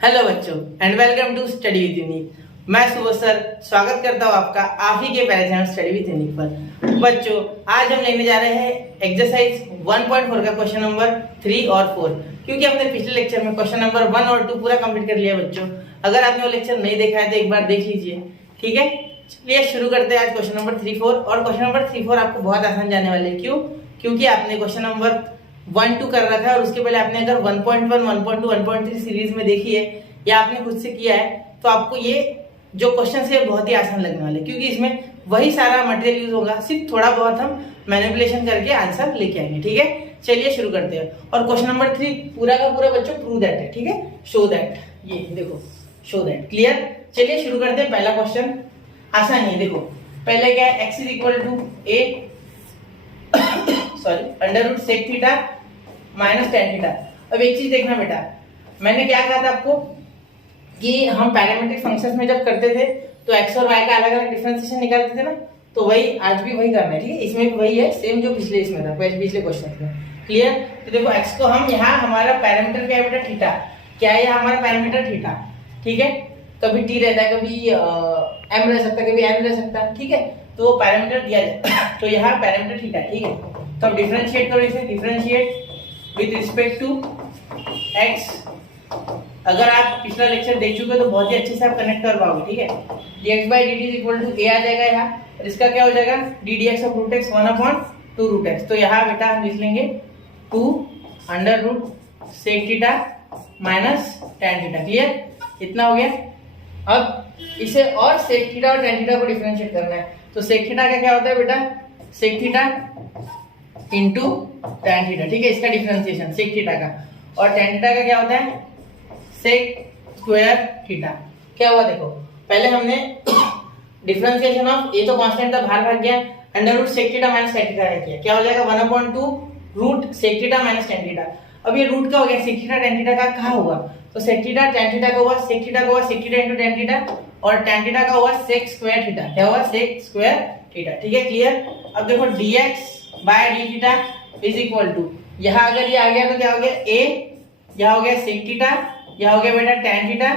Hello बच्चों and welcome to study with unique. मैं सुबह सर स्वागत करता हूँ आपका आप ही के पहले चैनल स्टडी विद यूनिक पर। बच्चों आज हम लेने जा रहे हैं एक्सरसाइज 1.4 का क्वेश्चन नंबर 3 और 4, क्योंकि हमने पिछले लेक्चर में क्वेश्चन नंबर 1 और 2 पूरा कंप्लीट कर लिया। बच्चों अगर आपने वो लेक्चर नहीं देखा है तो एक बार देख लीजिए, ठीक है। चलिए शुरू करते हैं आज क्वेश्चन नंबर 3 4। और क्वेश्चन नंबर 3 4 आपको बहुत आसान जाने वाले। क्यों? क्योंकि आपने क्वेश्चन नंबर 1 2 कर रखा है और उसके पहले आपने अगर 1.1 1.2 1.3 सीरीज में देखी है या आपने खुद से किया है तो आपको ये जो क्वेश्चन है बहुत ही आसान लगने वाले, क्योंकि इसमें वही सारा मटेरियल यूज होगा, सिर्फ थोड़ा बहुत हम मैनिपुलेशन करके आंसर लेके आएंगे, ठीक है। चलिए शुरू करते हैं। और क्वेश्चन नंबर 3 पूरा का पूरा बच्चों प्रूव दैट है, ठीक है, शो दैट, ये देखो शो दैट, क्लियर। चलिए शुरू करते हैं। पहला क्वेश्चन आसान ही है, देखो पहले क्या है, x is equal to a sorry under root sec theta minus tan theta. अब एक चीज देखना बेटा, मैंने क्या कहा था आपको कि हम पैरामीट्रिक फंक्शंस में जब करते थे तो x और y का अलग अलग डिफरेंशिएशन निकालते थे ना, तो वही आज भी वही करना है, ठीक है। इसमें भी वही है सेम जो पिछले इसमें था, पिछले क्वेश्चन में, क्लियर। तो देखो x को हम यहाँ हमारा पैरामीटर क्या है बेटा, थीटा, क्या है हमारा पैरामीटर थीटा, ठीक है। कभी t रहता है, कभी m रह सकता है, कभी n रह सकता है, ठीक है। तो पैरामीटर दिया जाए तो यहाँ पैरामीटर थीटा, ठीक है। तो अब डिफरेंशिएट करो इसे, differentiate with respect to x। अगर आप पिछला लेक्चर देख चुके हो तो बहुत ही अच्छे से आप कनेक्ट कर पाओगे, ठीक है। dx by dt is equal to a आ जाएगा यहाँ, और इसका क्या हो जाएगा d dx of root x 1/2 root x। तो यहाँ बेटा हम लिख लेंगे 2 under root sec theta minus tan theta, clear. इतना हो गया। अब इसे और सेक थीटा और tan थीटा को डिफरेंशिएट करना है, तो सेक थीटा का क्या होता है बेटा, sec theta into tan theta, ठीक है, इसका डिफरेंशिएशन सेक थीटा का। और tan थीटा का क्या होता है, सेक स्क्वायर थीटा। क्या हुआ देखो, पहले हमने डिफरेंशिएशन ऑफ ये तो कांस्टेंट था, बाहर भाग गया, under root sec theta minus tan theta किया, क्या हो जाएगा 1/2 root sec theta minus tan theta. अब ये रूट का हो गया, सेक थीटा tan थीटा का कहाँ हुआ, तो सेक थीटा tan थीटा का हुआ सेक थीटा का हुआ sec theta into tan theta, और tan थीटा का हुआ सेक स्क्वायर थीटा, क्या हुआ सेक स्क्वायर थीटा, ठीक है, क्लियर। अब देखो dx by d theta is equal to, यहाँ अगर ये आ गया तो क्या हो गया a, यहाँ हो गया सेक थीटा, यहाँ हो गया बेटा tan थीटा,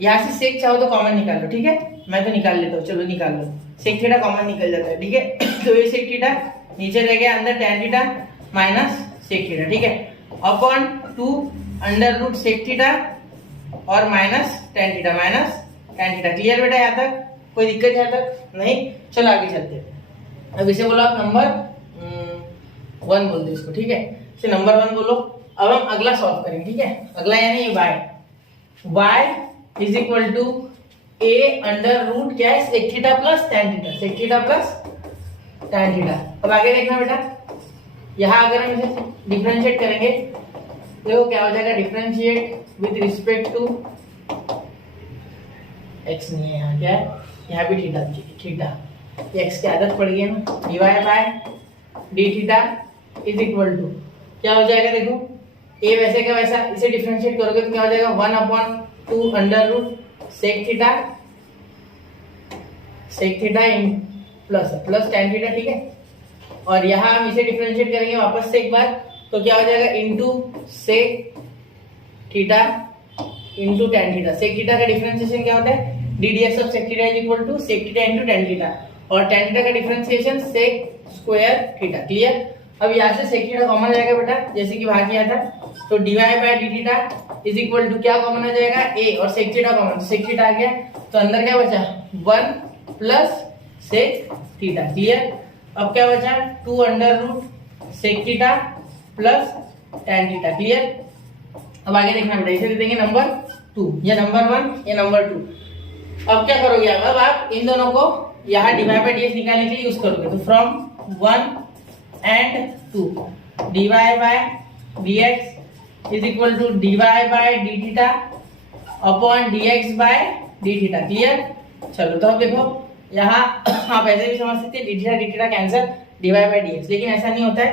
यहाँ से सेक चाहो तो कॉमन निकाल लो, ठीक है, मैं तो निकाल लेता हूँ, चलो निकाल लो, सेक थीटा कॉमन निकल जाता है, ठीक है। तो ये सेक थीटा नीचे रह गया, अंदर tan theta minus sec theta, ठीक है, upon 2 under root sec theta और minus tan theta minus tan theta, clear बेटा। यहाँ तक कोई दिक्कत यहाँ तक नहीं, चलो आगे चलते हैं। अब इसे बोलो आप नंबर 1 बोल दो इसको, ठीक है, इसे नंबर 1 बोलो। अब हम अगला सॉल्व करेंगे, ठीक है, अगला यानी ये y is equal to a under root क्या है, sec theta plus tan theta, sec theta plus tan theta. अब आगे देखना बेटा, यहाँ अगर हम इसे डिफरेंशिएट करेंगे देखो क्या हो जाएगा, differentiate with respect to x नहीं है, यहाँ क्या है, यहाँ भी थीटा, थीटा x की आदत पड़ गई है ना, dy by d theta is equal to क्या हो जाएगा, देखो a वैसे का वैसा, इसे डिफरेंशिएट करोगे तो क्या हो जाएगा 1/2 under root sec theta in plus tan theta, ठीक है। और यहाँ हम इसे डिफरेंशिएट करेंगे वापस से एक बार, तो क्या हो जाएगा into sec theta into tan theta. Sec theta का डिफरेंशिएशन क्या होता है, d dx of sec theta is equal to sec theta into tan theta, और tan थीटा का differentiation sec square theta, clear. अब यहाँ से सेक थीटा कॉमन जाएगा बेटा, जैसे कि बाहर किया था, तो dy by d theta is equal to क्या कॉमन आ जाएगा a, और sec theta common, sec theta आ गया, तो अंदर क्या बचा 1 प्लस सेक थीटा, क्लियर। अब क्या बचा 2 under root sec theta plus tan theta, clear. अब आगे देखना बेटा, इसे दे देंगे नंबर 2, या नंबर 1 या नंबर 2। अब क्या करोगे, अब आप इन दोनों को यहाँ dy बाय dx निकालने के लिए यूज करोगे, तो from 1 and 2 dy by dx is equal to dy by d theta upon dx by d theta, clear. चलो तो अब देखो यहाँ आप ऐसे भी समझ सकते हैं d theta cancel dy by dx, लेकिन ऐसा नहीं होता है,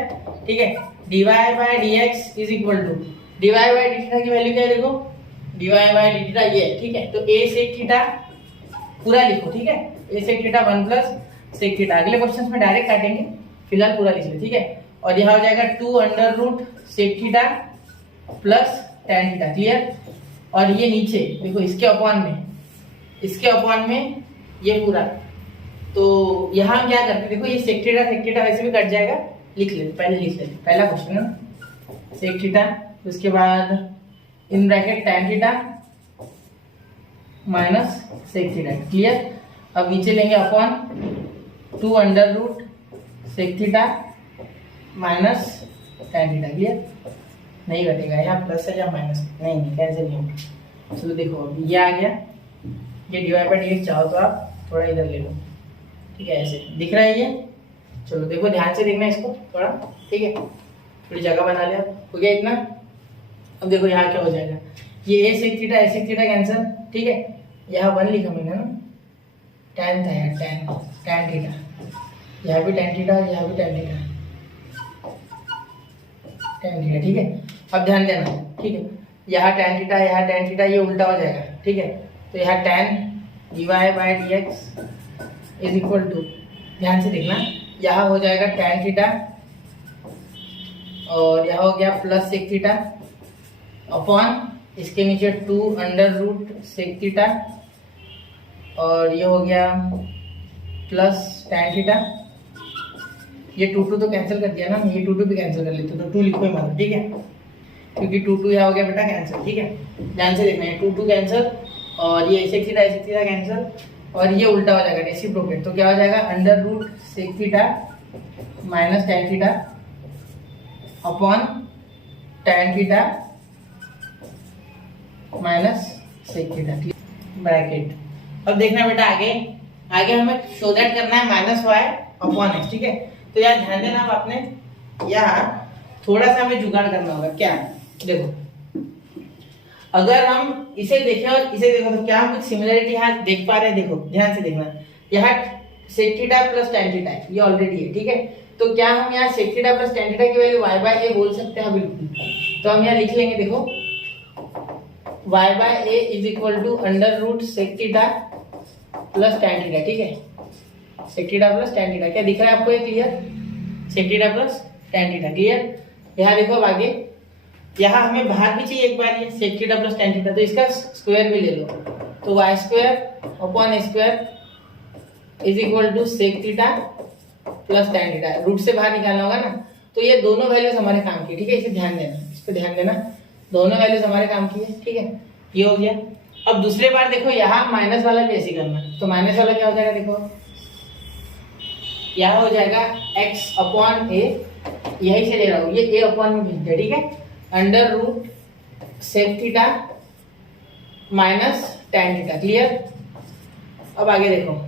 ठीक है। dy by dx is equal to dy by d theta की वैल्यू क्या है, देखो dy by d theta ये, ठीक है। तो a sec थीटा पूरा लिखो, ठीक है, a sec theta 1 plus sec theta, अगले क्वेश्चन में डायरेक्ट काटेंगे, फिलहाल पूरा लिख ले, ठीक है। और यहाँ हो जाएगा 2 under root sec theta plus tan theta, clear. और ये नीचे देखो इसके अपॉन में ये पूरा। तो यहाँ हम क्या करते देखो, ये सेक थीटा वैसे भी कट जाएगा, लिख लेते पहला क्वेश्चन है सेक थीटा, उसके बाद in bracket tan theta minus sec theta. Clear. अब नीचे लेंगे upon 2 under root sec theta minus tan theta. Clear. नहीं घटेगा, यहाँ प्लस है या माइनस, नहीं कैंसिल नहीं होगा। चलो देखो अब ये आ गया, ये डिवाइड बाय dx चाहो तो आप थोड़ा इधर ले लो, ठीक है, ऐसे दिख रहा है ये। चलो देखो ध्यान से देखना इसको थोड़ा, ठीक है, थोड़ी जगह बना लिया, हो गया इतना। अब देखो यहाँ क्या हो जाएगा, ये a सेक थीटा कैंसिल, ठीक है, यहाँ 1 लिखा मैंने ना, tan था यार, tan थीटा, यहाँ भी tan थीटा और यहाँ भी tan थीटा, ठीक है। अब ध्यान देना, ठीक है, यहाँ tan थीटा ये उल्टा हो जाएगा, ठीक है, तो यहाँ tan dy by dx is equal to, ध्यान से देखना, यहाँ हो जाएगा tan थीटा और यहाँ हो गया प्लस सेक थीटा अपॉन इसके नीचे 2 अंडर रूट सेक थीटा और ये हो गया प्लस tan थीटा। ये 2 तो कैंसिल कर दिया ना, ये 2 भी कैंसिल कर लेते तो 2 लिखो ही मत, ठीक है, क्योंकि 2 यहाँ हो गया बेटा कैंसिल, ठीक है। ध्यान से देखना है, 2 कैंसिल और ये सेक थीटा कैंसिल और ये उल्टा हो जाएगा रेसिप्रोकेट, तो क्या हो जाएगा under root sec theta minus tan theta upon tan theta minus sec theta, bracket. अब देखना बेटा आगे हमें शो दैट करना है माइनस वाई अपॉन एक्स, ठीक है। तो यार ध्यान देना, अब आपने यहाँ थोड़ा सा हमें जुगाड़ करना होगा। क्या देखो, अगर हम इसे देखें और इसे देखो तो क्या हम कुछ सिमिलरिटी यहाँ देख पा रहे हैं? देखो ध्यान से देखना, यहाँ sec theta plus tan theta ये ऑलरेडी है, ठीक है। तो क्या हम यहाँ sec theta plus tan theta की वैल्यू y बाय a बोल सकते हैं? बिल्कुल। तो हम यहाँ लिख लेंगे, देखो y by a is equal to under root sec theta plus tan theta, ठीक है, sec theta plus tan theta. क्या दिख रहा है आपको ये? Clear, sec theta plus tan theta, clear. यहाँ देखो अब आगे, यहाँ हमें बाहर भी चाहिए एक बार ये sec theta plus tan theta, तो इसका स्क्वायर भी ले लो, तो y square upon a square is equal to sec theta plus tan theta. Root से बाहर निकालना होगा ना, तो ये दोनों वैल्यूज हमारे काम की, ठीक है, इसे ध्यान देना, इस पर ध्यान देना, दोनों वैल्यूज हमारे काम की है, ठीक है, ये हो गया। अब दूसरे बार देखो, यहाँ माइनस वाला भी ऐसे करना, तो माइनस वाला क्या हो जाएगा? देखो यहाँ हो जाएगा x अपॉन a, यही से ले रहा हूँ, ये a अपॉन में भेज दिया, ठीक है, under root sec theta minus tan theta, clear. अब आगे देखो,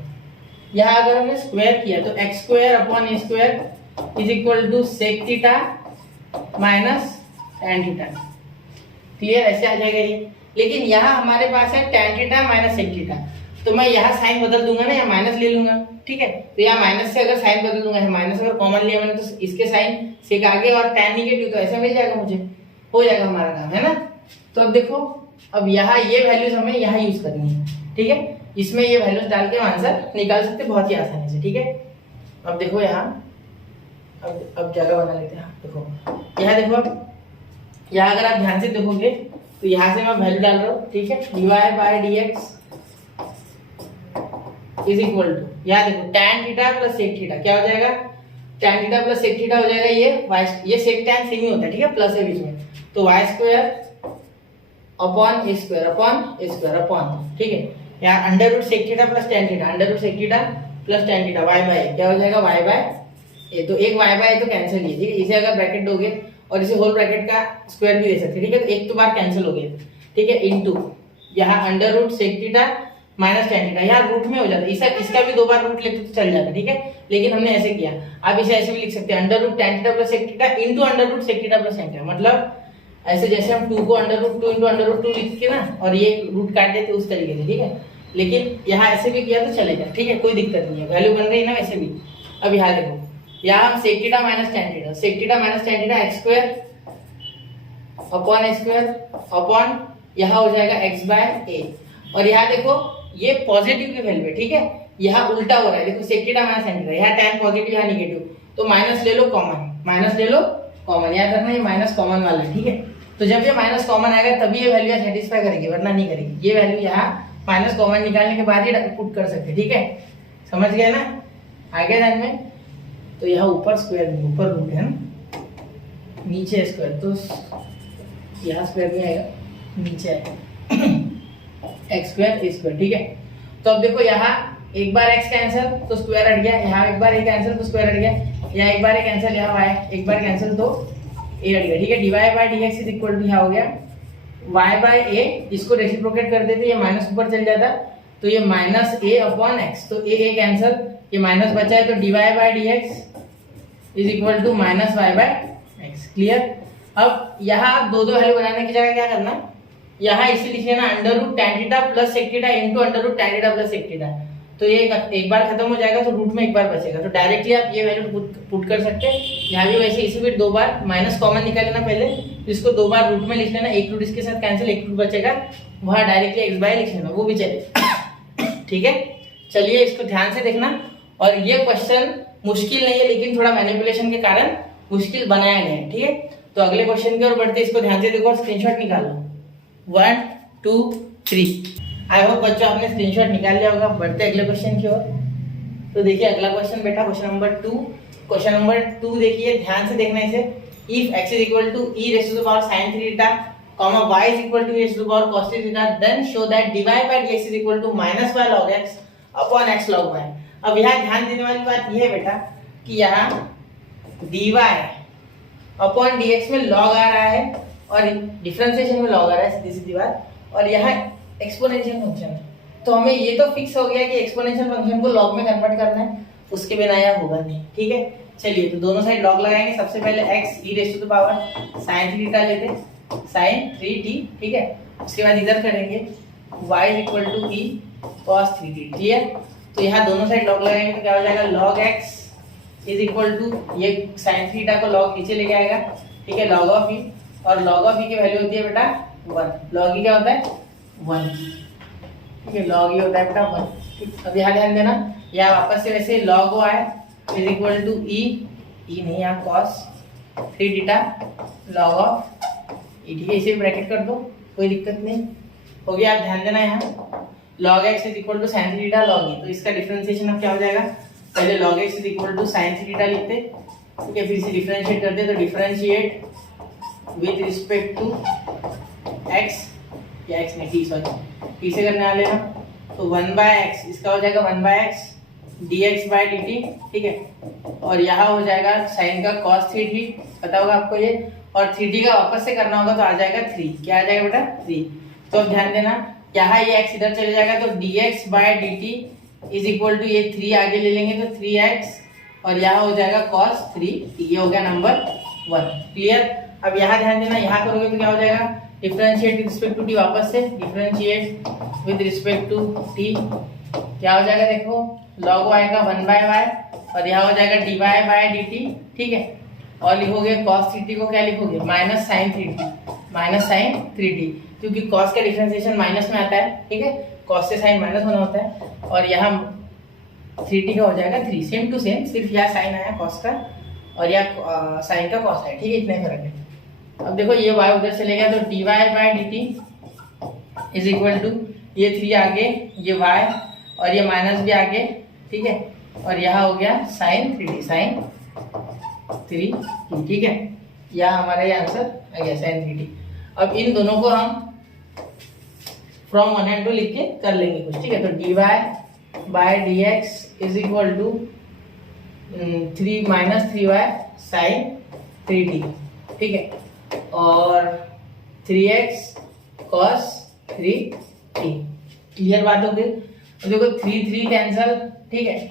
यहाँ अगर हमने स्क्वायर किया तो x square upon a square is equal to sec theta minus tan theta, clear, ऐसे आ जाएगा ये। लेकिन यहाँ हमारे पास है tan theta minus sec theta, तो मैं यहाँ साइन बदल दूंगा ना, या माइनस ले लूंगा, ठीक है। तो यहाँ माइनस से अगर साइन बदल दूंगा, माइनस अगर कॉमन लिया मैंने तो इसके साइन सेक आगे और tan निगेटिव, तो ऐसा मिल जाएगा, मुझे हो जाएगा हमारा काम, है ना। तो अब देखो, अब यहाँ ये वैल्यूज हमें यहाँ यूज करनी है, ठीक है, इसमें ये वैल्यूज डाल के आंसर निकाल सकते बहुत ही आसानी से, ठीक है। अब देखो यहाँ, अब जगह बना लेते हैं, देखो यहाँ देखो, अब यहाँ अगर आप ध्यान से देखोगे तो यहाँ से मैं वैल्यू डाल रहा हूँ, ठीक है, dy by dx is equal to, यहाँ देखो tan theta plus sec theta क्या हो जाएगा? tan theta plus sec theta हो जाएगा, ये सेक tan सेम ही होता है, ठीक है, प्लस है बीच में, तो y square upon a square upon, ठीक है, यहाँ under root sec theta plus tan theta, under root sec theta plus tan theta, y by क्या हो जाएगा? y बाय a, तो एक y बाय a तो कैंसिल ही है, ठीक है, इसे अगर ब्रैकेट दोगे और इसे होल ब्रैकेट का स्क्वायर भी दे सकते, ठीक है, तो एक तो बार कैंसिल हो गया, ठीक है, इनटू यहाँ under root sec theta minus tan theta, यहाँ रूट में हो जाता है, इसका भी 2 बार रूट लेते तो चल जाता, ठीक है, लेकिन हमने ऐसे किया। आप इसे ऐसे भी लिख सकते हैं, under root tan theta plus sec theta into under root sec theta plus tan theta, मतलब ऐसे जैसे हम 2 को under root 2 into under root 2 लिख के ना और ये रूट काट देते उस तरीके से, ठीक है, लेकिन यहाँ ऐसे भी किया तो चलेगा, ठीक है, कोई दिक्कत नहीं है, वैल्यू बन रही है ना वैसे भी। अब यहाँ देखो, यहाँ हम sec theta minus tan theta, sec theta minus tan theta x square upon a square upon यहाँ हो जाएगा x बाय a, और यहाँ देखो ये पॉजिटिव की वैल्यू है, ठीक है, यहाँ उल्टा हो रहा है, देखो sec theta minus tan theta, यहाँ tan पॉजिटिव यहाँ निगेटिव, तो माइनस ले लो कॉमन, माइनस ले लो कॉमन, याद रखना ये माइनस कॉमन वाला है, ठीक है, तो जब ये माइनस कॉमन आएगा तभी ये वैल्यू सेटिस्फाई करेगी, वरना नहीं करेगी। ये वैल्यू यहाँ माइनस कॉमन निकालने के बाद ही पुट कर सकते, ठीक है, समझ गए ना, आगे ध्यान में। तो यहाँ ऊपर स्क्वायर, ऊपर रूट है ना, नीचे स्क्वायर, तो यहाँ स्क्वायर भी आएगा, नीचे आएगा एक्स स्क्वायर ए स्क्वायर, ठीक है। तो अब देखो यहाँ एक बार x कैंसिल तो स्क्वायर हट गया, यहाँ एक बार a कैंसिल तो स्क्वायर हट गया, यहाँ एक बार a कैंसिल, यहाँ y एक बार कैंसिल तो a हट गया, ठीक है। dy by dx is equal to यहाँ हो गया y बाय a, इसको रेसिप्रोकेट कर देते, ये माइनस ऊपर चल जाता, तो ये माइनस a अपॉन x, तो a कैंसिल, ये माइनस बचा है, तो dy by dx is equal to minus y by x, clear. अब यहाँ दो वैल्यू बनाने की जगह क्या करना, यहाँ इसे लिख लेना under root tan theta plus sec theta into under root tan theta plus sec theta, तो ये एक बार खत्म हो जाएगा तो रूट में एक बार बचेगा, तो डायरेक्टली आप ये वैल्यू पुट कर सकते हैं। यहाँ भी वैसे इसे भी दो बार माइनस कॉमन निकाल लेना पहले, तो इसको दो बार रूट में लिख लेना, एक रूट इसके साथ कैंसिल, एक रूट बचेगा, वहाँ डायरेक्टली एक्स बाय लिख लेना, वो भी चलेगा, ठीक है। चलिए इसको ध्यान से देखना, और ये क्वेश्चन मुश्किल नहीं है, लेकिन थोड़ा मैनिपुलेशन के कारण मुश्किल बनाया गया है, ठीक है। तो अगले क्वेश्चन की ओर बढ़ते, इसको ध्यान से देखो और स्क्रीनशॉट निकालो, 1 2 3। आई होप बच्चों आपने स्क्रीनशॉट निकाल लिया होगा। बढ़ते अगले क्वेश्चन की ओर। तो देखिए अगला क्वेश्चन बेटा, क्वेश्चन नंबर 2। क्वेश्चन नंबर 2 देखिए, ध्यान से देखना इसे। If x is equal to e raise to the power sin 3 theta, comma y is equal to e raise to the power cos 3 theta, then show that dy by dx is equal to minus y log x upon x log y। अब यहाँ ध्यान देने वाली बात यह है बेटा कि यहाँ dy अपॉन dx में log आ रहा है और डिफरेंशिएशन में log आ रहा है, सीधी सीधी बात, और यहाँ एक्सपोनेंशियल फंक्शन है, तो हमें ये तो फिक्स हो गया कि एक्सपोनेंशियल फंक्शन को लॉग में कन्वर्ट करना है, उसके बिना यह होगा नहीं, ठीक है। चलिए तो दोनों साइड लॉग लगाएंगे। सबसे पहले x e raise to the power sin 3 theta लेते, sin 3t, ठीक है। उसके बाद इधर करेंगे y is equal to e cos 3t, clear. तो यहाँ दोनों साइड लॉग लगाएंगे तो क्या हो जाएगा, log x is equal to, ये sin थीटा को log नीचे लेके आएगा, ठीक है, log ऑफ e, और log ऑफ e की वैल्यू होती है बेटा 1, log e क्या होता है 1, ठीक है, log e होता है बेटा 1। अब यहाँ ध्यान देना, यहाँ वापस से वैसे log y is equal to e नहीं, यहाँ cos 3 theta log of e, ठीक है, इसे ब्रैकेट कर दो, कोई दिक्कत नहीं हो गया। आप ध्यान देना, यहाँ log x is equal to sin 3 theta log e, तो इसका डिफरेंशिएशन अब क्या हो जाएगा, पहले log x is equal to sin 3 theta लिखते, ठीक है, फिर इसे डिफरेंशिएट करते, तो differentiate with respect to x, या x नहीं, t सॉरी, t से करने वाले हम, तो 1 बाय x, इसका हो जाएगा 1 by x dx by dt, ठीक है, और यहाँ हो जाएगा sin का cos 3t, पता होगा आपको ये, और 3t का वापस से करना होगा तो आ जाएगा 3, क्या आ जाएगा बेटा 3। तो अब ध्यान देना, यहाँ ये x इधर चले जाएगा, तो dx by dt is equal to, ये 3 आगे ले लेंगे तो 3x, और यहाँ हो जाएगा cos 3t, ये हो गया नंबर 1, क्लियर। अब यहाँ ध्यान देना, यहाँ करोगे तो क्या हो जाएगा, differentiate with respect to t, वापस से differentiate with respect to t, क्या हो जाएगा देखो, log y का 1 बाय y, और यहाँ हो जाएगा dy बाय dt, ठीक है, और लिखोगे cos 3t को क्या लिखोगे, minus sin 3t, minus sin 3t, क्योंकि cos का डिफरेंशिएशन माइनस में आता है, ठीक है, cos से sin माइनस होना होता है, और यहाँ 3t का हो जाएगा 3, सेम टू सेम, सिर्फ यहाँ sin आया cos का, और यहाँ sin का cos है, ठीक है, इतना ही फर्क है। अब देखो ये y उधर चले गया, तो dy by dt is equal to, ये 3 आगे, ये y, और ये माइनस भी आगे, ठीक है, और यहाँ हो गया sin 3t, sin 3t, ठीक है, यहाँ हमारा ये आंसर आ गया sin 3t। अब इन दोनों को हम फ्रॉम 1 and 2 लिख के कर लेंगे कुछ, ठीक है। तो dy by dx is equal to 3 minus 3y sin 3t, ठीक है, और 3x cos 3t, क्लियर बात हो गई। तो देखो 3 कैंसल, ठीक है,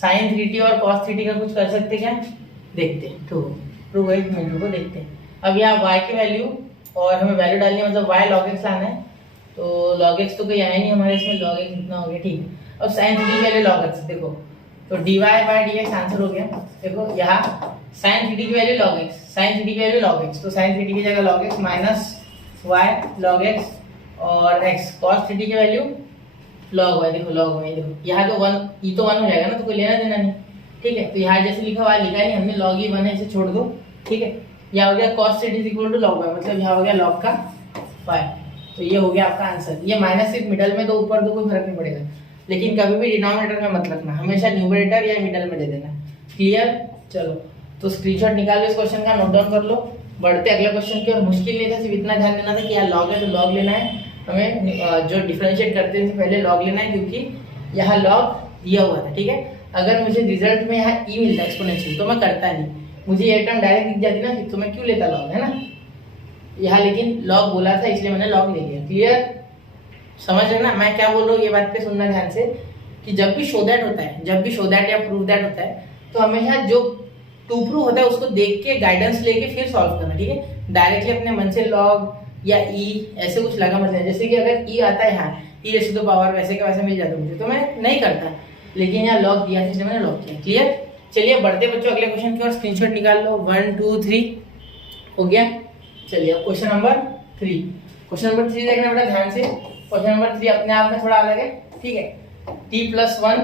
sin 3t और cos 3t का कुछ कर सकते क्या, देखते हैं, तो एक मिनट को देखते हैं। अब यहाँ y की वैल्यू, और हमें वैल्यू डालनी है, मतलब y log x लाना है, तो log x तो कोई आया नहीं हमारे इसमें, log x इतना हो गया, ठीक है। अब sin 3t पहले log x, देखो तो dy बाय dx आंसर हो गया, देखो यहाँ sin 3t की value log x, sin 3t की वैल्यू log x, तो sin 3t की जगह log x minus y log x, और x cos 3t की वैल्यू log y, देखो log y, देखो यहाँ तो 1, ये तो 1 हो जाएगा ना, तो कोई लेना देना नहीं, ठीक है। तो यहाँ जैसे लिखा हुआ लिखा नहीं हमने, log e 1 है, इसे छोड़ दो, ठीक है, यह हो गया cos theta is equal to log y, मतलब यह हो गया log का y। तो ये हो गया आपका आंसर। ये माइनस सिर्फ मिडल में दो, ऊपर दो, कोई फर्क नहीं पड़ेगा, लेकिन कभी भी डिनोमिनेटर में मत रखना, हमेशा न्यूमरेटर या मिडल में दे देना। क्लियर? चलो तो स्क्रीनशॉट निकालो इस क्वेश्चन का, नोट डाउन कर लो। बढ़ते अगले क्वेश्चन की और। मुश्किल नहीं था, सिर्फ इतना ध्यान देना था कि यहाँ लॉग है तो लॉग लेना है हमें, जो डिफरेंशिएट करते हैं पहले लॉग लेना है, क्योंकि यहाँ लॉग दिया हुआ था। ठीक है, अगर मुझे रिजल्ट में यहाँ ई मिलता एक्सपोनेंशियल तो मैं करता नहीं, मुझे ये टर्म डायरेक्ट दिख जाती ना, तो मैं क्यों लेता लॉग, है ना। यहाँ लेकिन लॉग बोला था इसलिए मैंने लॉग ले लिया। क्लियर? समझ रहे ना मैं क्या बोल रहा हूँ? ये बात पे सुनना ध्यान से कि जब भी शो दैट होता है, जब भी शो दैट या प्रूव दैट होता है, तो हमेशा जो टू प्रूव होता है उसको देख के गाइडेंस लेके फिर सॉल्व करना। ठीक है, डायरेक्टली अपने मन से लॉग या ई ऐसे कुछ लगा मत लेना। जैसे कि अगर ई आता है यहाँ e raise to the power वैसे का वैसे मिल जाता मुझे, तो मैं नहीं करता, लेकिन यहाँ लॉग दिया इसलिए मैंने लॉग किया। क्लियर? चलिए बढ़ते बच्चों अगले क्वेश्चन की ओर। स्क्रीनशॉट निकाल लो। 1 2 3 हो गया। चलिए अब क्वेश्चन नंबर 3। क्वेश्चन नंबर 3 देखना बेटा ध्यान से। क्वेश्चन नंबर 3 अपने आप में थोड़ा अलग है। ठीक है, t+1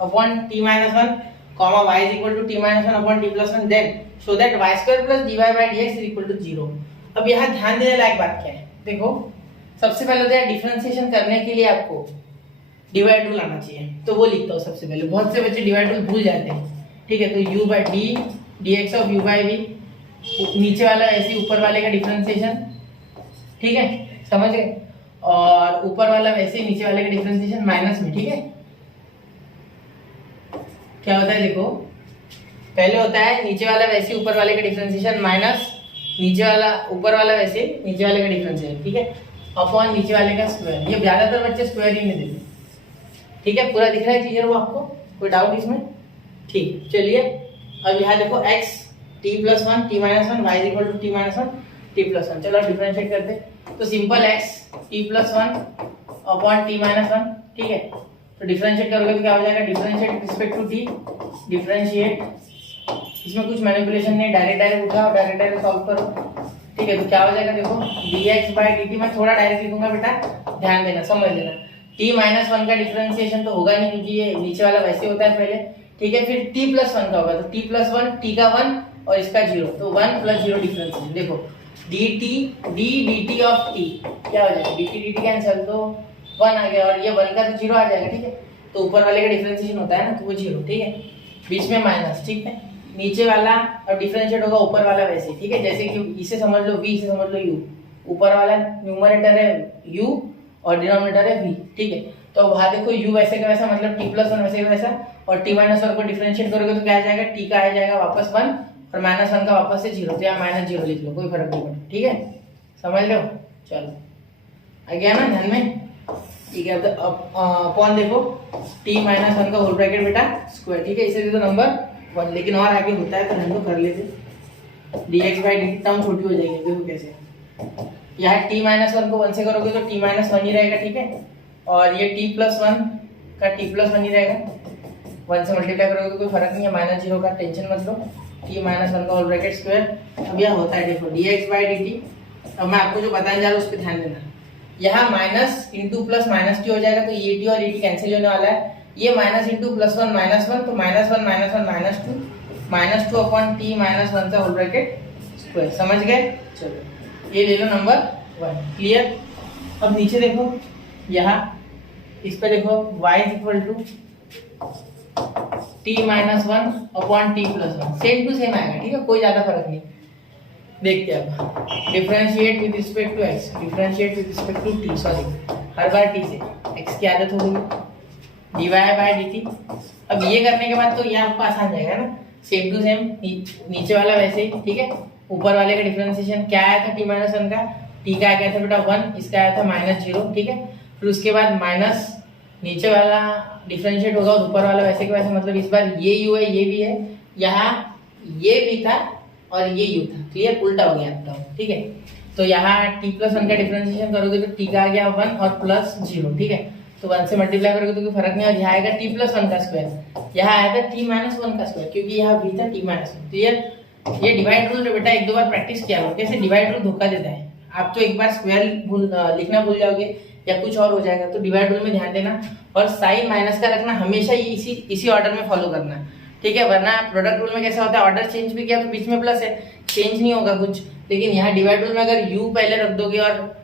upon t-1 comma y is equal to t-1 upon t+1 then show that y² plus dy by dx is equal to 0। अब यहाँ ध्यान देने लायक बात क्या है? देखो सबसे पहले तो डिफरेंशिएशन करने के लिए आपको डिवाइड रूल आना चाहिए, तो वो लिखता हूँ सबसे पहले। बहुत से बच्चे डिवाइड रूल भूल जाते हैं। ठीक है, तो u by d dx of u by v, नीचे वाला ऐसे ऊपर वाले का डिफरेंशिएशन, ठीक है समझ गए, और ऊपर वाला वैसे ही नीचे वाले का डिफरेंशिएशन माइनस में। ठीक है, क्या होता है देखो, पहले होता है नीचे वाला वैसे ऊपर वाले का डिफरेंशिएशन माइनस नीचे वाला ऊपर वाला वैसे नीचे वाले का डिफरेंशिएशन। ठीक है, अपॉन नीचे वाले का स्क्वायर। ये ज्यादातर बच्चे स्क्वायर ही में देते। ठीक है, पूरा दिख रहा है क्लियर वो आपको? कोई डाउट इसमें? ठीक, चलिए अब यहाँ देखो x t+1 t-1 y equal to t-1 t+1। चलो डिफरेंशिएट करते। तो simple x t+1 upon t-1। ठीक है, तो डिफरेंशिएट करोगे तो क्या हो जाएगा? Differentiate respect to t, differentiate, इसमें कुछ मैनिपुलेशन नहीं, डायरेक्ट उठाओ, डायरेक्ट सॉल्व करो। ठीक है, तो क्या हो जाएगा देखो dx by dt। मैं थोड़ा डायरेक्ट लिखूंगा बेटा, ध्यान देना, समझ लेना। t-1 का डिफरेंशिएशन तो होगा नहीं क्योंकि ये नीचे वाला वैसे होता है पहले। ठीक है, फिर t+1 का होगा, तो t+1 t का 1 और इसका 0, तो 1 + 0 डिफरेंशिएशन। देखो dt ऑफ t क्या हो जाएगा? dt कैंसिल, तो 1 आ गया, और ये 1 का तो 0 आ जाएगा। ठीक है, तो ऊपर वाले का डिफरेंशिएशन होता है ना, तो वो 0। ठीक है, बीच में माइनस। ठीक है, नीचे वाला और डिफरेंशिएट होगा ऊपर वाला वैसे। ठीक है, जैसे कि इसे समझ लो v, इसे समझ लो u। ऊपर वाला न्यूमरेटर है u और डिनोमिनेटर है v। ठीक है, तो वहां देखो u वैसे का वैसा, मतलब t+1 वैसे का वैसा, और t-1 को डिफरेंशिएट करोगे तो क्या आ जाएगा? t का आ जाएगा वापस 1 और -1 का वापस से 0, तो यहाँ -0 लिख लो, कोई फर्क नहीं पड़ता। ठीक है, समझ लो। चलो आ गया ना ध्यान में? ठीक है, अब अपॉन देखो t-1 का होल ब्रैकेट बेटा स्क्वायर। ठीक है, इसे दे दो नंबर 1, लेकिन और आगे होता है तो हम लोग कर लेते। dx by dt टर्म छोटी हो जाएगी, देखो कैसे। यहाँ t-1 को 1 से करोगे तो t-1 ही रहेगा। ठीक है, और ये t+1 का t+1 ही रहेगा। 1 से मल्टीप्लाई करोगे तो कोई फर्क नहीं है, -0 का टेंशन मत लो। t-1 का होल ब्रैकेट स्क्वायर। अब यह होता है देखो dx by dt। अब मैं आपको जो बताने जा रहा हूँ उस पर ध्यान देना। यहाँ minus into plus minus T हो जाएगा, तो ये टी और ये टी कैंसिल होने वाला है। ये माइनस इंटू +1 -1, तो -1 -2 अपॉन t-1 का होल ब्रैकेट स्क्वायर। समझ गए? चलो ये ले लो नंबर 1। क्लियर? अब नीचे देखो, यहाँ इस पे देखो y equal to t-1 upon t+1, same to same आएगा। ठीक है, कोई ज्यादा फर्क नहीं। देखते हैं अब differentiate with respect to x, differentiate with respect to t, sorry हर बार t से, x की आदत हो गई, dy by dt। अब ये करने के बाद तो ये आपको आसान जाएगा ना, सेम टू सेम, नीचे वाला वैसे ही। ठीक है, ऊपर वाले का डिफरेंशिएशन क्या आया था t-1 का? t का आया था बेटा 1, इसका आया था -0। ठीक है, फिर उसके बाद माइनस नीचे वाला डिफरेंशिएट होगा और ऊपर वाला वैसे के वैसे, मतलब इस बार ये u है ये भी है, यहाँ ये भी था और ये u था, तो ये उल्टा हो गया आपका। ठीक है, तो यहाँ t+1 का डिफरेंशिएशन करोगे तो t का आ गया 1 और +0। ठीक है, तो 1 से मल्टीप्लाई करोगे तो कोई फर्क नहीं, और यहाँ आएगा t+1 का स्क्वायर, यहाँ आया था t-1 का स्क्वायर, क्योंकि यहाँ भी था t-1। तो ये डिवाइड रूल बेटा एक दो बार प्रैक्टिस किया करो, कैसे डिवाइड रूल धोखा देता है। आप तो एक बार स्क्वायर लिखना भूल जाओगे या कुछ और हो जाएगा, तो डिवाइड रूल में ध्यान देना, और साइन माइनस का रखना हमेशा, ये इसी ऑर्डर में फॉलो करना। ठीक है, वरना प्रोडक्ट रूल में कैसा होता है, ऑर्डर चेंज भी किया तो बीच में प्लस है, चेंज नहीं होगा कुछ। लेकिन यहाँ डिवाइड रूल में अगर u पहले रख दोगे और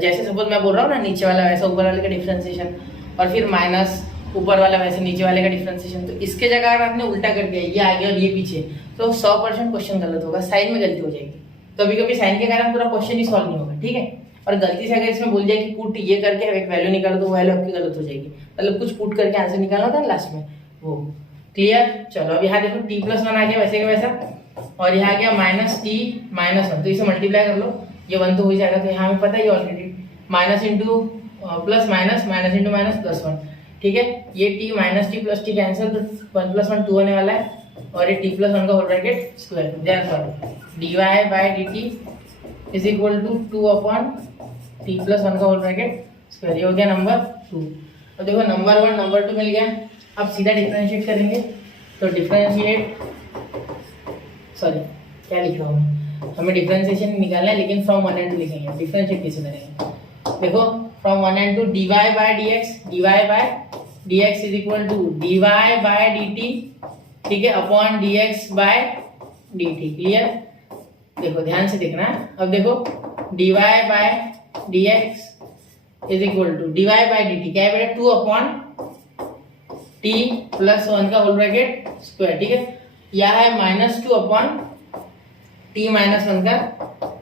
जैसे सपोज मैं बोल रहा हूँ ना, नीचे वाला वैसा ऊपर वाले का डिफरेंशिएशन, और फिर माइनस ऊपर वाला वैसे नीचे वाले का डिफरेंशिएशन, तो इसके जगह अगर आपने उल्टा कर दिया, ये आगे और ये पीछे, तो 100% क्वेश्चन गलत होगा, साइन में गलती हो जाएगी। कभी कभी साइन के कारण पूरा क्वेश्चन ही सॉल्व नहीं होगा, ठीक है। और गलती से अगर इसमें बोल दिया कि पुट ये करके एक वैल्यू निकालो, तो वैल्यू आपकी गलत हो जाएगी। मतलब कुछ पुट करके आंसर निकालना होता है लास्ट में, वो क्लियर। चलो अब यहाँ देखो t+1 आ गया वैसे का वैसा, और यहाँ आ गया -t-1, तो इसे मल्टीप्लाई कर लो, ये 1 तो हो जाएगा। तो यहाँ हमें पता है already minus into plus minus, minus into minus plus 1, ठीक है। ये t minus T plus T cancel, तो 1 + 1 2 होने वाला है, और ये t+1 का whole bracket square, therefore dy/dt is equal to 2/t+1 का होल ब्रैकेट स्क्वायर। ये हो गया नंबर 2। और देखो नंबर 1 नंबर 2 मिल गया। अब सीधा डिफरेंशिएट करेंगे, तो डिफरेंशिएट, सॉरी क्या लिखा हूँ, हमें डिफरेंशिएशन निकालना है, लेकिन फ्रॉम 1 and 2 लिखेंगे। डिफरेंशिएट कैसे करेंगे, देखो from 1 and 2 dy/dx is equal to dy/dt, ठीक है, अपॉन dx/dt। क्लियर, देखो ध्यान से देखना। अब देखो dy/dx is equal to dy/dt क्या है बेटा, 2/t+1 का होल ब्रैकेट स्क्वायर, ठीक है। यह है -2/t-1 का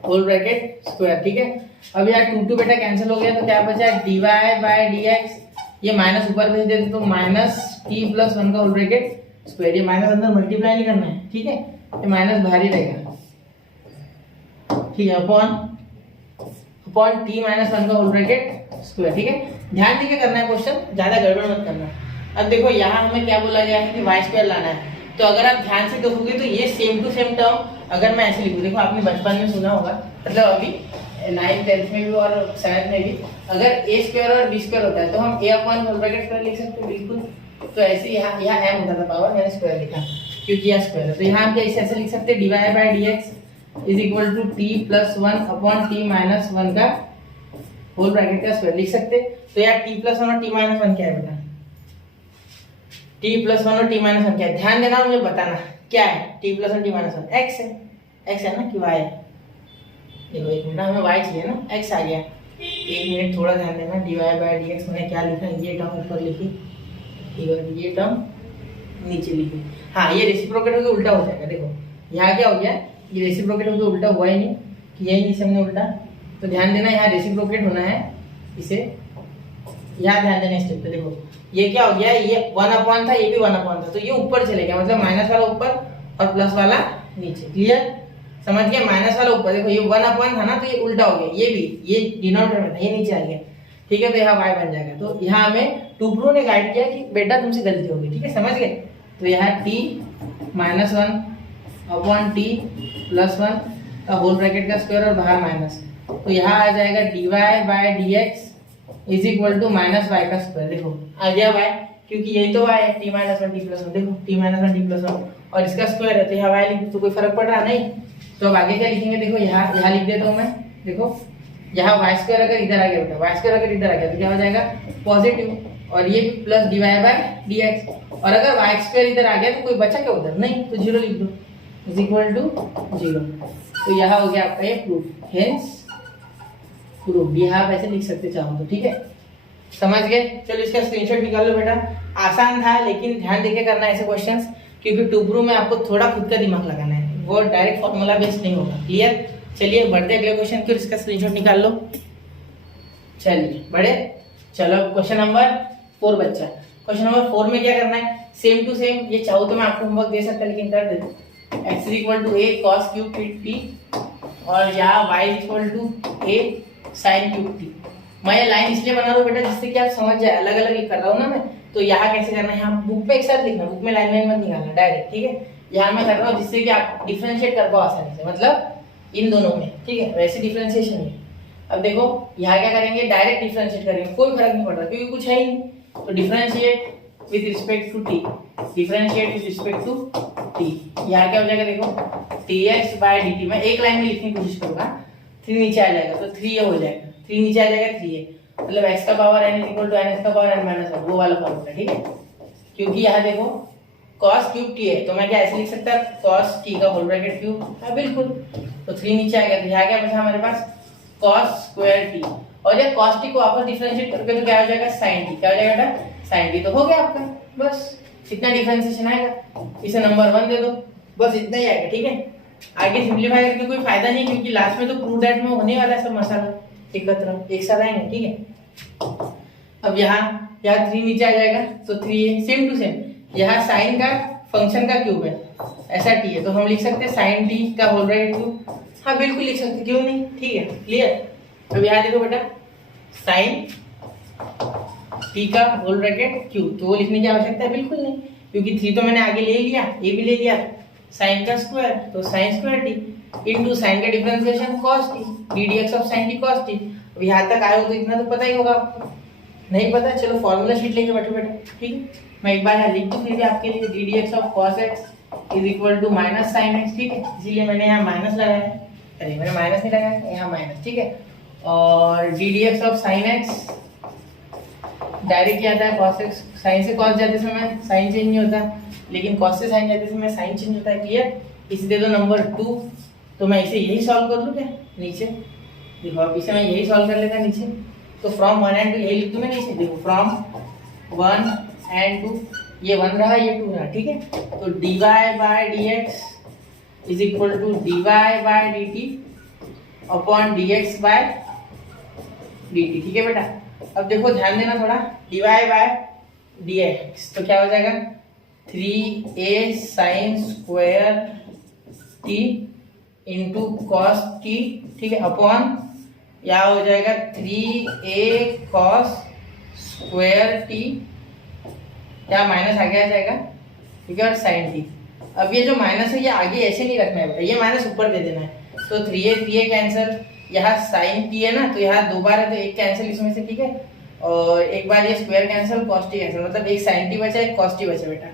होल ब्रैकेट स्क्वायर, ठीक है। अब यार 2 बेटा कैंसिल हो गया, तो क्या बचा dy/dx, ये माइनस ऊपर भेज देते तो -t+1 का होल ब्रैकेट स्क्वायर, ये माइनस अंदर मल्टीप्लाई नहीं करना है, ठीक है, ये माइनस बाहर ही रहेगा, ठीक है, अपॉन t-1 का होल ब्रैकेट स्क्वायर, ठीक है। ध्यान देके करना है क्वेश्चन, ज्यादा गड़बड़ मत करना। अब देखो यहाँ हमें क्या बोला गया है कि y² लाना है, तो अगर आप ध्यान से देखोगे तो ये सेम टू सेम टर्म अगर मैं ऐसे लिखूं, देखो आपने बचपन में सुना होगा, मतलब अभी 9th 10th में भी और 7th में भी, अगर a² और b² होता है तो हम a/1 होल ब्रैकेट स्क्वायर लिख सकते हैं, बिल्कुल। तो ऐसे यहाँ m होता था पावर, मैंने स्क्वायर लिखा क्योंकि यहाँ स्क्वायर है। तो यहाँ हम क्या ऐसे लिख सकते हैं, dy/dx is equal to t+1 upon t-1 का होल ब्रैकेट का स्क्वायर लिख सकते। तो यार t+1 और t-1 क्या है बेटा, t+1 और t-1 क्या है, ध्यान देना, मुझे बताना क्या है। t+1 t-1 x है ना कि y है, देखो एक मिनट, हमें y चाहिए ना, x आ गया। एक मिनट थोड़ा ध्यान देना, dy/dx मैंने क्या लिखा, ये टर्म ऊपर लिखी, ठीक है, ये टर्म नीचे लिखी। हाँ, ये रेसिप्रोकेट होकर उल्टा हो जाएगा। देखो यहाँ क्या हो गया, ये रेसिप्रोकेट होकर उल्टा हुआ ही नहीं, किया ही नहीं हमने उल्टा। तो ध्यान देना, यहाँ रेसिप्रोकेट होना है, इसे यहाँ ध्यान देना स्टेप पे। देखो ये क्या हो गया, ये 1/, था, ये भी 1/, था, तो ये ऊपर चले गया, मतलब माइनस वाला ऊपर और प्लस वाला नीचे। क्लियर, समझ गया, माइनस वाला ऊपर, देखो ये 1/, था ना, तो ये उल्टा हो गया, ये भी, ये डिनोमिनेटर में था, ये नीचे आ गया, ठीक है। तो यहाँ y बन जाएगा। तो यहाँ हमें टूब्रू ने गाइड किया कि बेटा तुमसे गलती होगी, ठीक है, समझ गए। तो यहाँ t-1 अपॉन t+1 का होल ब्रैकेट का स्क्वायर और बाहर माइनस, तो यहाँ आ जाएगा dy/dx is equal to -y का स्क्वायर। देखो आ गया y, क्योंकि यही तो y है, t-1 t+1, देखो t-1 t+1 और इसका स्क्वायर है, तो यहाँ y लिख, तो कोई फर्क पड़ रहा नहीं। तो अब आगे क्या लिखेंगे, देखो यहाँ लिख देता हूँ मैं। देखो यहाँ y² अगर इधर आ गया बेटा, y² अगर इधर आ गया तो क्या हो जाएगा, पॉजिटिव, और ये प्लस dy/dx, और अगर y² इधर आ गया तो कोई बचा क्या उधर, नहीं, तो 0 लिख दो, इज इक्वल टू 0। तो यहाँ हो गया आपका ये प्रूफ, हेंस प्रूफ। यहाँ आप ऐसे लिख सकते चाहो तो, ठीक है, समझ गए। चलो इसका स्क्रीनशॉट निकाल लो बेटा। आसान था, लेकिन ध्यान देके करना है ऐसे क्वेश्चंस, क्योंकि टूब्रू में आपको थोड़ा खुद का दिमाग लगाना है, वो डायरेक्ट फॉर्मूला बेस्ड नहीं होगा। क्लियर, चलिए बढ़ते अगले क्वेश्चन की, इसका स्क्रीनशॉट निकाल लो। चलिए बढ़े, चलो क्वेश्चन नंबर 4 बच्चा। क्वेश्चन नंबर 4 में क्या करना है, सेम टू सेम, ये चाहो तो मैं आपको होमवर्क दे सकता, लेकिन कर देता। x = a cos³ t और यहाँ y = a sin³ t। मैं ये लाइन इसलिए बना रहा हूँ बेटा जिससे कि आप समझ जाए, अलग अलग कर रहा हूँ ना मैं, तो यहाँ कैसे करना है, यहाँ बुक पे एक साथ लिखना, बुक में लाइन मत निकालना डायरेक्ट, ठीक है। यहाँ मैं कर रहा हूँ जिससे कि आप डिफरेंशिएट कर पाओ आसानी से, मतलब इन दोनों में, ठीक है, वैसे डिफरेंशिएशन में। अब देखो यहाँ क्या करेंगे, डायरेक्ट डिफरेंशिएट करेंगे, कोई फर्क नहीं पड़ रहा क्योंकि कुछ है ही नहीं। तो differentiate with respect to t, differentiate with respect to t, यहाँ क्या हो जाएगा, देखो dx/dt, मैं एक लाइन में लिखने की कोशिश करूंगा, 3 नीचे आ जाएगा, तो 3 ये हो जाएगा, 3 नीचे आ जाएगा, 3 ये, मतलब x का पावर n = n, x का पावर n - 1, वो वाला फॉर्मूला, ठीक है। क्योंकि यहाँ देखो cos क्यूब टी है, तो मैं क्या ऐसे लिख सकता है cos टी का होल ब्रैकेट क्यूब है, बिल्कुल। तो 3 नीचे आ गया, तो यहाँ क्या बचा हमारे पास cos स्क्वायर टी, और ये cos टी को वापस डिफरेंशिएट करके तो क्या हो जाएगा sin टी, क्या हो जाएगा बेटा sin टी, तो हो गया आपका, बस इतना डिफरेंशिएशन आएगा। इसे नंबर 1 दे दो, बस इतना ही आएगा, ठीक है। आगे सिंपलीफाई करके कोई फायदा नहीं, क्योंकि लास्ट में तो प्रूव दैट में होने वाला है सब मसाला एकत्र एक साथ आएंगे, ठीक है। अब यहाँ 3 नीचे आ जाएगा, तो 3 है, सेम टू सेम। यहाँ साइन का फंक्शन का क्यूब है, ऐसा टी है, तो हम लिख सकते हैं साइन टी का होल ब्रैकेट क्यूब, हाँ बिल्कुल लिख सकते, क्यों नहीं, ठीक है, क्लियर। अब यहाँ देखो बेटा साइन टी का होल ब्रैकेट क्यूब, तो वो लिखने की आवश्यकता है बिल्कुल नहीं, क्योंकि 3 तो मैंने आगे ले लिया, ये भी ले लिया, साइन का स्क्वायर, तो sine square t into sine का differentiation cos t, d d x of sine t cos t. अब यहाँ तक आए हो तो इतना तो पता ही होगा आपको, नहीं पता चलो फॉर्मूला शीट लेके बैठो बेटा, ठीक है। मैं एक बार यहाँ लिख दूँ फिर भी आपके लिए, d d x of cos x is equal to minus sine x, ठीक है, इसीलिए मैंने यहाँ माइनस लगाया है, अरे मैंने माइनस नहीं लगाया, यहाँ माइनस, ठीक है। और D d x of sine x direct क्या आता है cos x, साइन से cos जाते समय साइन चेंज नहीं होता, लेकिन cos से साइन जाते समय साइन चेंज होता है, क्लियर। इसे दे दो नंबर 2, तो मैं इसे यही सॉल्व कर लूँ क्या नीचे, देखो अब इसे मैं यही सॉल्व कर लेता नीचे, तो फ्रॉम 1 and 2 यही लिख दूँ मैं नीचे, देखो फ्रॉम 1 and 2, ये 1 रहा ये 2 रहा, ठीक है। तो dy by dx is equal to dy by dt upon dx by dt, ठीक है बेटा। अब देखो ध्यान देना थोड़ा, dy बाय dx तो क्या हो जाएगा 3a sine square t into cos t, ठीक है, अपॉन या हो जाएगा 3a कॉस स्क्वायर t, क्या माइनस आगे आ जाएगा, ठीक है, और साइन t। अब ये जो माइनस है ये आगे ऐसे नहीं रखना है बेटा, ये माइनस ऊपर दे देना है, तो 3a कैंसिल, यहाँ साइन t है ना, तो यहाँ 2 बार है तो एक कैंसिल इसमें से, ठीक है, और एक बार ये square cancel, cos t cancel, मतलब एक sin t बचा एक cos t बचा बेटा,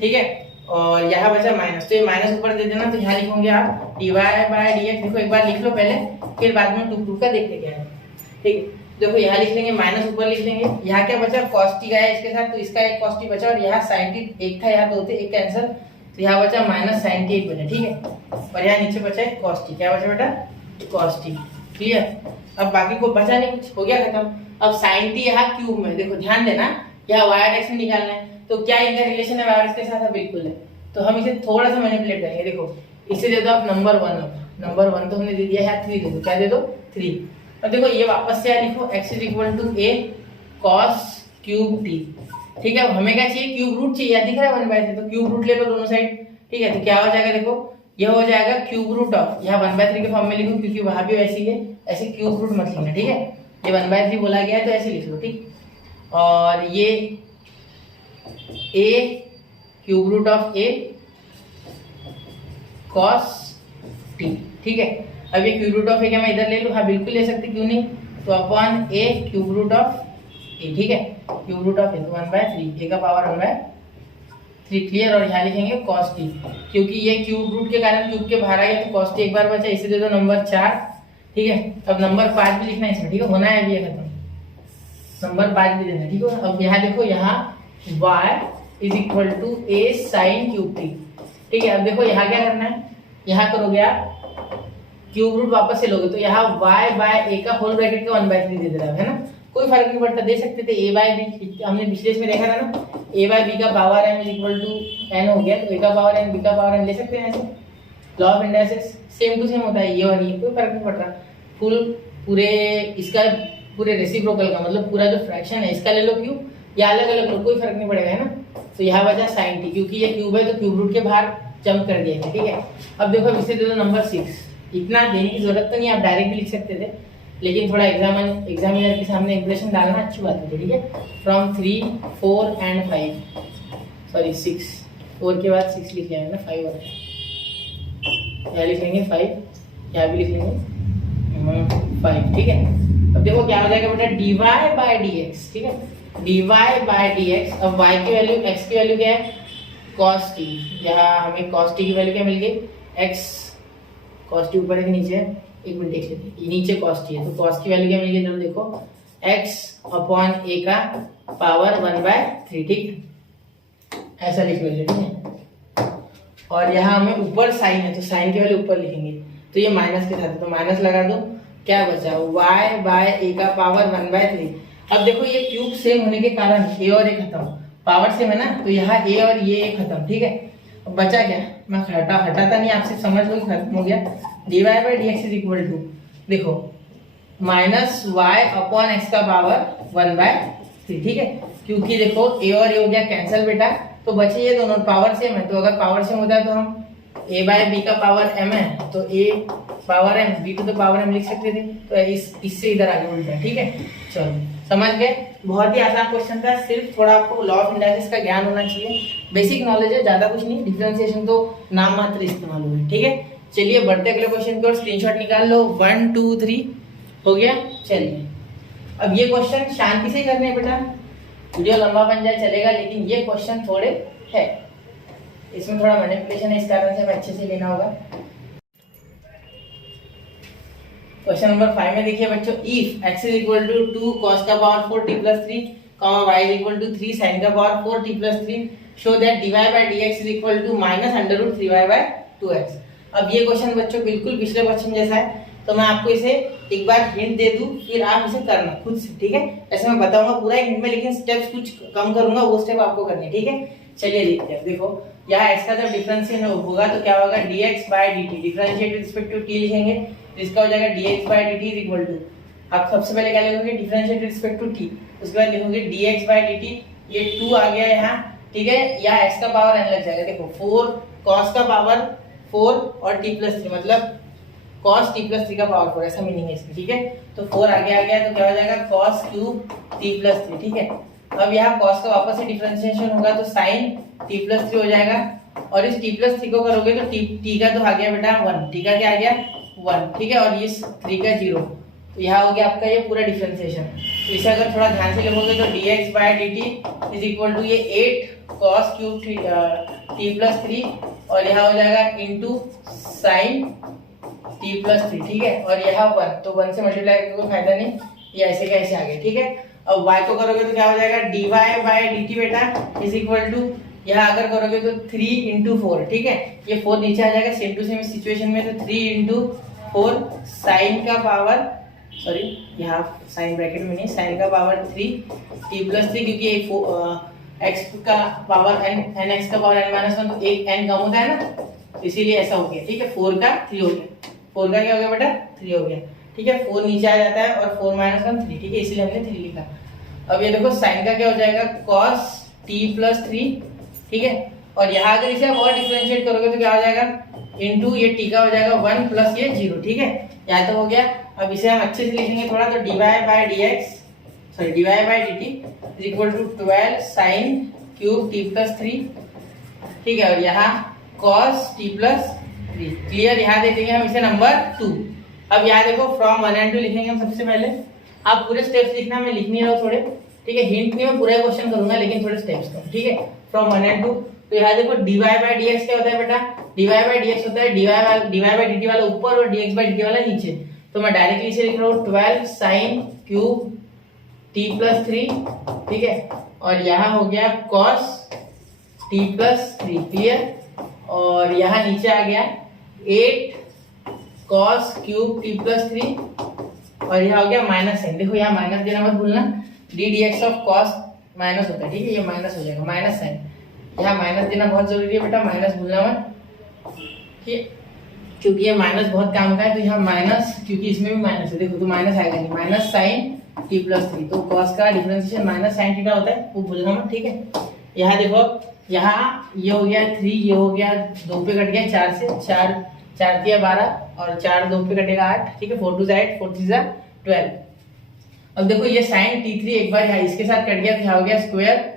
ठीक है। और यहाँ बचा माइनस, तो ये माइनस ऊपर दे देना, तो यहाँ लिखोगे आप dy बाय dx, देखो एक बार लिख लो पहले, फिर बाद में टू का देखते क्या है, ठीक है। देखो यहाँ लिख लेंगे माइनस, ऊपर लिख लेंगे, यहाँ क्या बचा cos t का है इसके साथ, तो इसका एक cos t बचा, और यहाँ sin t एक था, यहाँ 2 थे, एक कैंसिल, तो यहाँ बचा माइनस sin t एक बचा, ठीक है, और यहाँ नीचे बचा है cos t, क्या बचा बेटा cos t, क्लियर। अब बाकी को बचा नहीं कुछ, हो गया खत्म। अब sin t यहाँ क्यूब में, देखो ध्यान देना, यहाँ y और x में निकालना है, तो क्या इनका रिलेशन है y और x के साथ, बिल्कुल है, तो हम इसे थोड़ा सा मैनिपुलेट करेंगे। देखो इसे दे दो आप नंबर 1, नंबर 1 तो हमने दे दिया है, 3 दे दो, क्या दे दो 3, और देखो ये वापस से लिखो x is equal to a cos cube t, ठीक है। अब हमें क्या चाहिए, क्यूब रूट चाहिए, दिख रहा है 1/3, तो क्यूब रूट ले लो दोनों साइड, ठीक है, तो क्या हो जाएगा, देखो ये हो जाएगा क्यूब रूट ऑफ, यहाँ 1/3 के फॉर्म में लिखूं क्योंकि वहां भी वैसे ही है, ऐसे क्यूब रूट मत लिखना, ठीक है, ये 1/3 बोला गया है तो ऐसे लिख लो, ठीक। और ये a cube root of a cos t, ठीक है। अब ये क्यूब रूट ऑफ a क्या मैं इधर ले लूं, हाँ बिल्कुल ले सकते, क्यों नहीं, तो upon a cube root of a, ठीक है, क्यूब रूट ऑफ a तो 1/3, a का पावर 1/3, क्लियर। और यहाँ लिखेंगे cos t, क्योंकि ये क्यूब रूट के कारण क्यूब के बाहर आ गया, तो cos t एक बार बचा, इसे दे दो नंबर 4, ठीक है। अब नंबर 5 भी लिखना है इसमें, ठीक है, होना है अभी खत्म, नंबर 5 भी देना, ठीक है। अब यहाँ देखो, यहाँ y is equal to a sine cube t, ठीक है। अब देखो यहाँ क्या करना है, यहाँ करोगे आप क्यूब रूट वापस से लोगे, तो यहाँ y बाय a का होल ब्रैकेट का 1/3 दे दे रहा है ना, कोई फर्क नहीं पड़ता, दे सकते थे a बाय b, हमने पिछले इसमें देखा था ना, a बाय b का power m is equal to n हो गया, तो a का पावर n b का पावर n ले सकते हैं ऐसे, law of indices same to same होता है, ये और ये कोई फर्क नहीं पड़ रहा, पूरे इसका पूरे रेसिप्रोकल का मतलब पूरा जो फ्रैक्शन है इसका ले लो क्यूब, या अलग अलग लो, कोई फर्क नहीं पड़ेगा, है ना। तो यहाँ बचा sin t, क्योंकि ये क्यूब है तो क्यूब रूट के बाहर जंप कर दिया है, ठीक है। अब देखो इसे दे दो नंबर 6, इतना देने की जरूरत तो नहीं, आप डायरेक्ट भी लिख सकते थे, लेकिन थोड़ा एग्जामिनर के सामने इंप्रेशन डालना अच्छी बात है, ठीक है। फ्रॉम 3, 4 and 5, सॉरी 6, 4 के बाद 6 लिख लिया है ना, 5 और यहाँ लिख लेंगे 5, यहाँ भी लिख लेंगे 5, ठीक है। अब देखो क्या हो जाएगा बेटा, dy बाय dx, ठीक है, dy बाय dx। अब y की वैल्यू, x की वैल्यू क्या है cos t, यहाँ हमें cos t की वैल्यू क्या मिल गई, x cos t ऊपर है कि नीचे है, एक मिनट देख लेते हैं, नीचे cos t है, तो cos की वैल्यू क्या मिल गई, जब देखो x अपॉन a का पावर 1/3, ठीक है, ऐसा लिख लीजिए, ठीक है। और यहाँ हमें ऊपर साइन है, तो साइन के वाले ऊपर लिखेंगे, तो ये माइनस के साथ, तो माइनस लगा दो, क्या बचा y बाय ए का पावर 1/3। अब देखो ये क्यूब सेम होने के कारण ए और ए खत्म, पावर सेम है ना, तो यहाँ ए और ये खत्म, ठीक है। अब बचा क्या, मैं हटाता नहीं, आप सिर्फ समझ लो कि खत्म हो गया। dy by d x is equal to, देखो माइनस वाई अपॉन एक्स का पावर 1/3, ठीक है, क्योंकि देखो ए और ए हो गया कैंसिल बेटा, तो बचे ये दोनों, पावर सेम है, तो अगर पावर सेम होता है तो हम a बाय बी का पावर m है, तो a power m b to the power m लिख सकते थे, तो इससे इधर आगे उल्टा, ठीक है। चलो समझ गए, बहुत ही आसान क्वेश्चन था, सिर्फ थोड़ा आपको लॉ ऑफ इंडाइसिस का ज्ञान होना चाहिए, बेसिक नॉलेज है, ज्यादा कुछ नहीं, डिफरेंशिएशन तो नाम मात्र इस्तेमाल हुए, ठीक है। चलिए बढ़ते अगले क्वेश्चन की ओर, स्क्रीनशॉट निकाल लो, 1 2 3 हो गया। चलिए अब ये क्वेश्चन शांति से ही करने हैं बेटा, वीडियो लंबा बन जाए चलेगा, लेकिन ये क्वेश्चन थोड़े है, इसमें थोड़ा मैनिपुलेशन है, इस कारण से हमें अच्छे से लेना होगा। क्वेश्चन नंबर 5 में देखिए बच्चों, if x is equal to 2 cos का power 4 t plus 3, y is equal to 3 sin का power 4 t plus 3, show that dy by dx is equal to minus under root 3y by 2x। अब ये question बच्चों बिल्कुल पिछले question जैसा है, तो मैं आपको इसे एक बार हिंट दे दूं, फिर आप इसे करना खुद से, ठीक है। ऐसे मैं बताऊंगा पूरा हिंट में, लेकिन स्टेप्स कुछ कम करूंगा, वो स्टेप आपको करने, ठीक है। चलिए देखते हैं, देखो यहाँ x का जब डिफरेंशिएशन होगा तो क्या होगा, dx by dt, differentiate with respect to t लिखेंगे, इसका हो जाएगा dx by dt is equal to, आप सबसे पहले क्या लिखोगे, differentiate with respect to t, उसके बाद लिखोगे dx बाय dt, ये 2 आ गया यहाँ, ठीक है, यहाँ x का पावर n लग जाएगा, देखो 4 cos का पावर 4 और t प्लस 3, मतलब cos t प्लस 3 का पावर 4, ऐसा मीनिंग है इसमें, ठीक है। तो 4 आगे आ गया, तो क्या हो जाएगा cos क्यूब t प्लस 3, ठीक है। अब यहाँ cos का वापस से डिफरेंशिएशन होगा, तो sin t प्लस 3 हो जाएगा, और इस t प्लस 3 को करोगे तो t का तो आ गया बेटा 1, t का क्या आ गया 1, ठीक है, और इस 3 का 0, तो यहाँ हो गया आपका ये पूरा डिफरेंशिएशन। तो इसे अगर थोड़ा ध्यान से लिखोगे तो dx by dt is equal to ये 8 cos क्यूब t प्लस 3, और यहाँ हो जाएगा इनटू sin t प्लस 3, ठीक है, और यहाँ 1, तो 1 से मल्टीप्लाई करके कोई फायदा नहीं, ये ऐसे का ऐसे आ गया, ठीक है। अब y को करोगे तो क्या हो जाएगा, dy बाय dt बेटा इज इक्वल टू, यहाँ अगर करोगे तो 3 इंटू 4, ठीक है, ये 4 नीचे आ जाएगा, सेम टू सेम सिचुएशन में, तो 3 इंटू 4 साइन का पावर, सॉरी यहाँ साइन ब्रैकेट में नहीं, साइन का पावर 3 t प्लस 3, क्योंकि ये x का पावर n x का पावर n माइनस 1, तो एक n कम होता है ना, इसीलिए ऐसा हो गया, ठीक है। 4 का 3 हो गया, 4 का क्या हो गया बेटा 3 हो गया, ठीक है, 4 नीचे आ जाता है, और 4 माइनस 1 3, ठीक है, इसीलिए हमने 3 लिखा। अब ये देखो साइन का क्या हो जाएगा cos t प्लस 3, ठीक है, और यहाँ अगर इसे आप और डिफरेंशिएट करोगे तो क्या हो जाएगा, इनटू ये t का हो जाएगा 1 प्लस ये 0, ठीक है, यहाँ तो हो गया। अब इसे हम अच्छे से लिखेंगे थोड़ा, तो dy by dx, sorry dy by dt is equal to 12 sin cube t plus 3, ठीक है, और यहाँ cos t प्लस 3, क्लियर। यहाँ दे देंगे हम इसे नंबर 2। अब यहाँ देखो फ्रॉम 1 and 2 लिखेंगे हम सबसे पहले, आप पूरे स्टेप्स लिखना, मैं लिख नहीं रहा हूँ थोड़े, ठीक है, हिंट नहीं, मैं पूरा क्वेश्चन करूंगा, लेकिन थोड़े स्टेप्स करूँ, ठीक है। फ्रॉम 1 and 2, तो यहाँ देखो dy बाय dx क्या होता है बेटा, dy बाय dx होता है dy बाय dt वाला ऊपर और dx बाय dt वाला नीचे, तो मैं डायरेक्टली इसे लिख रहा हूँ 12 sin क्यूब t प्लस 3, ठीक है, और यहाँ हो गया cos t प्लस 3, क्लियर, और यहाँ नीचे आ गया 8 cos क्यूब t प्लस 3, और यहाँ हो गया माइनस साइन, देखो यहाँ माइनस देना मत भूलना, D dx of cos minus होता है, ठीक है, ये माइनस हो जाएगा, माइनस साइन, यहाँ माइनस देना बहुत जरूरी है बेटा, माइनस भूलना मत, ठीक है, क्योंकि ये माइनस बहुत काम का है, तो यहाँ माइनस, क्योंकि इसमें भी माइनस है, देखो तो माइनस आएगा नहीं, माइनस साइन टी प्लस 3, तो cos का डिफरेंशिएशन माइनस साइन थीटा होता है, वो भूलना मत, ठीक है। यहाँ देखो, यहाँ ये हो गया 3, ये हो गया 2 पे कट गया 4 से, 4 4 दिया 12, और 4 2 पे कटेगा 8, ठीक है, 4 2 8, 4 3 12। अब देखो ये साइन t3 एक बार यहाँ इसके साथ कट गया, तो यहाँ हो गया स्क्वायर,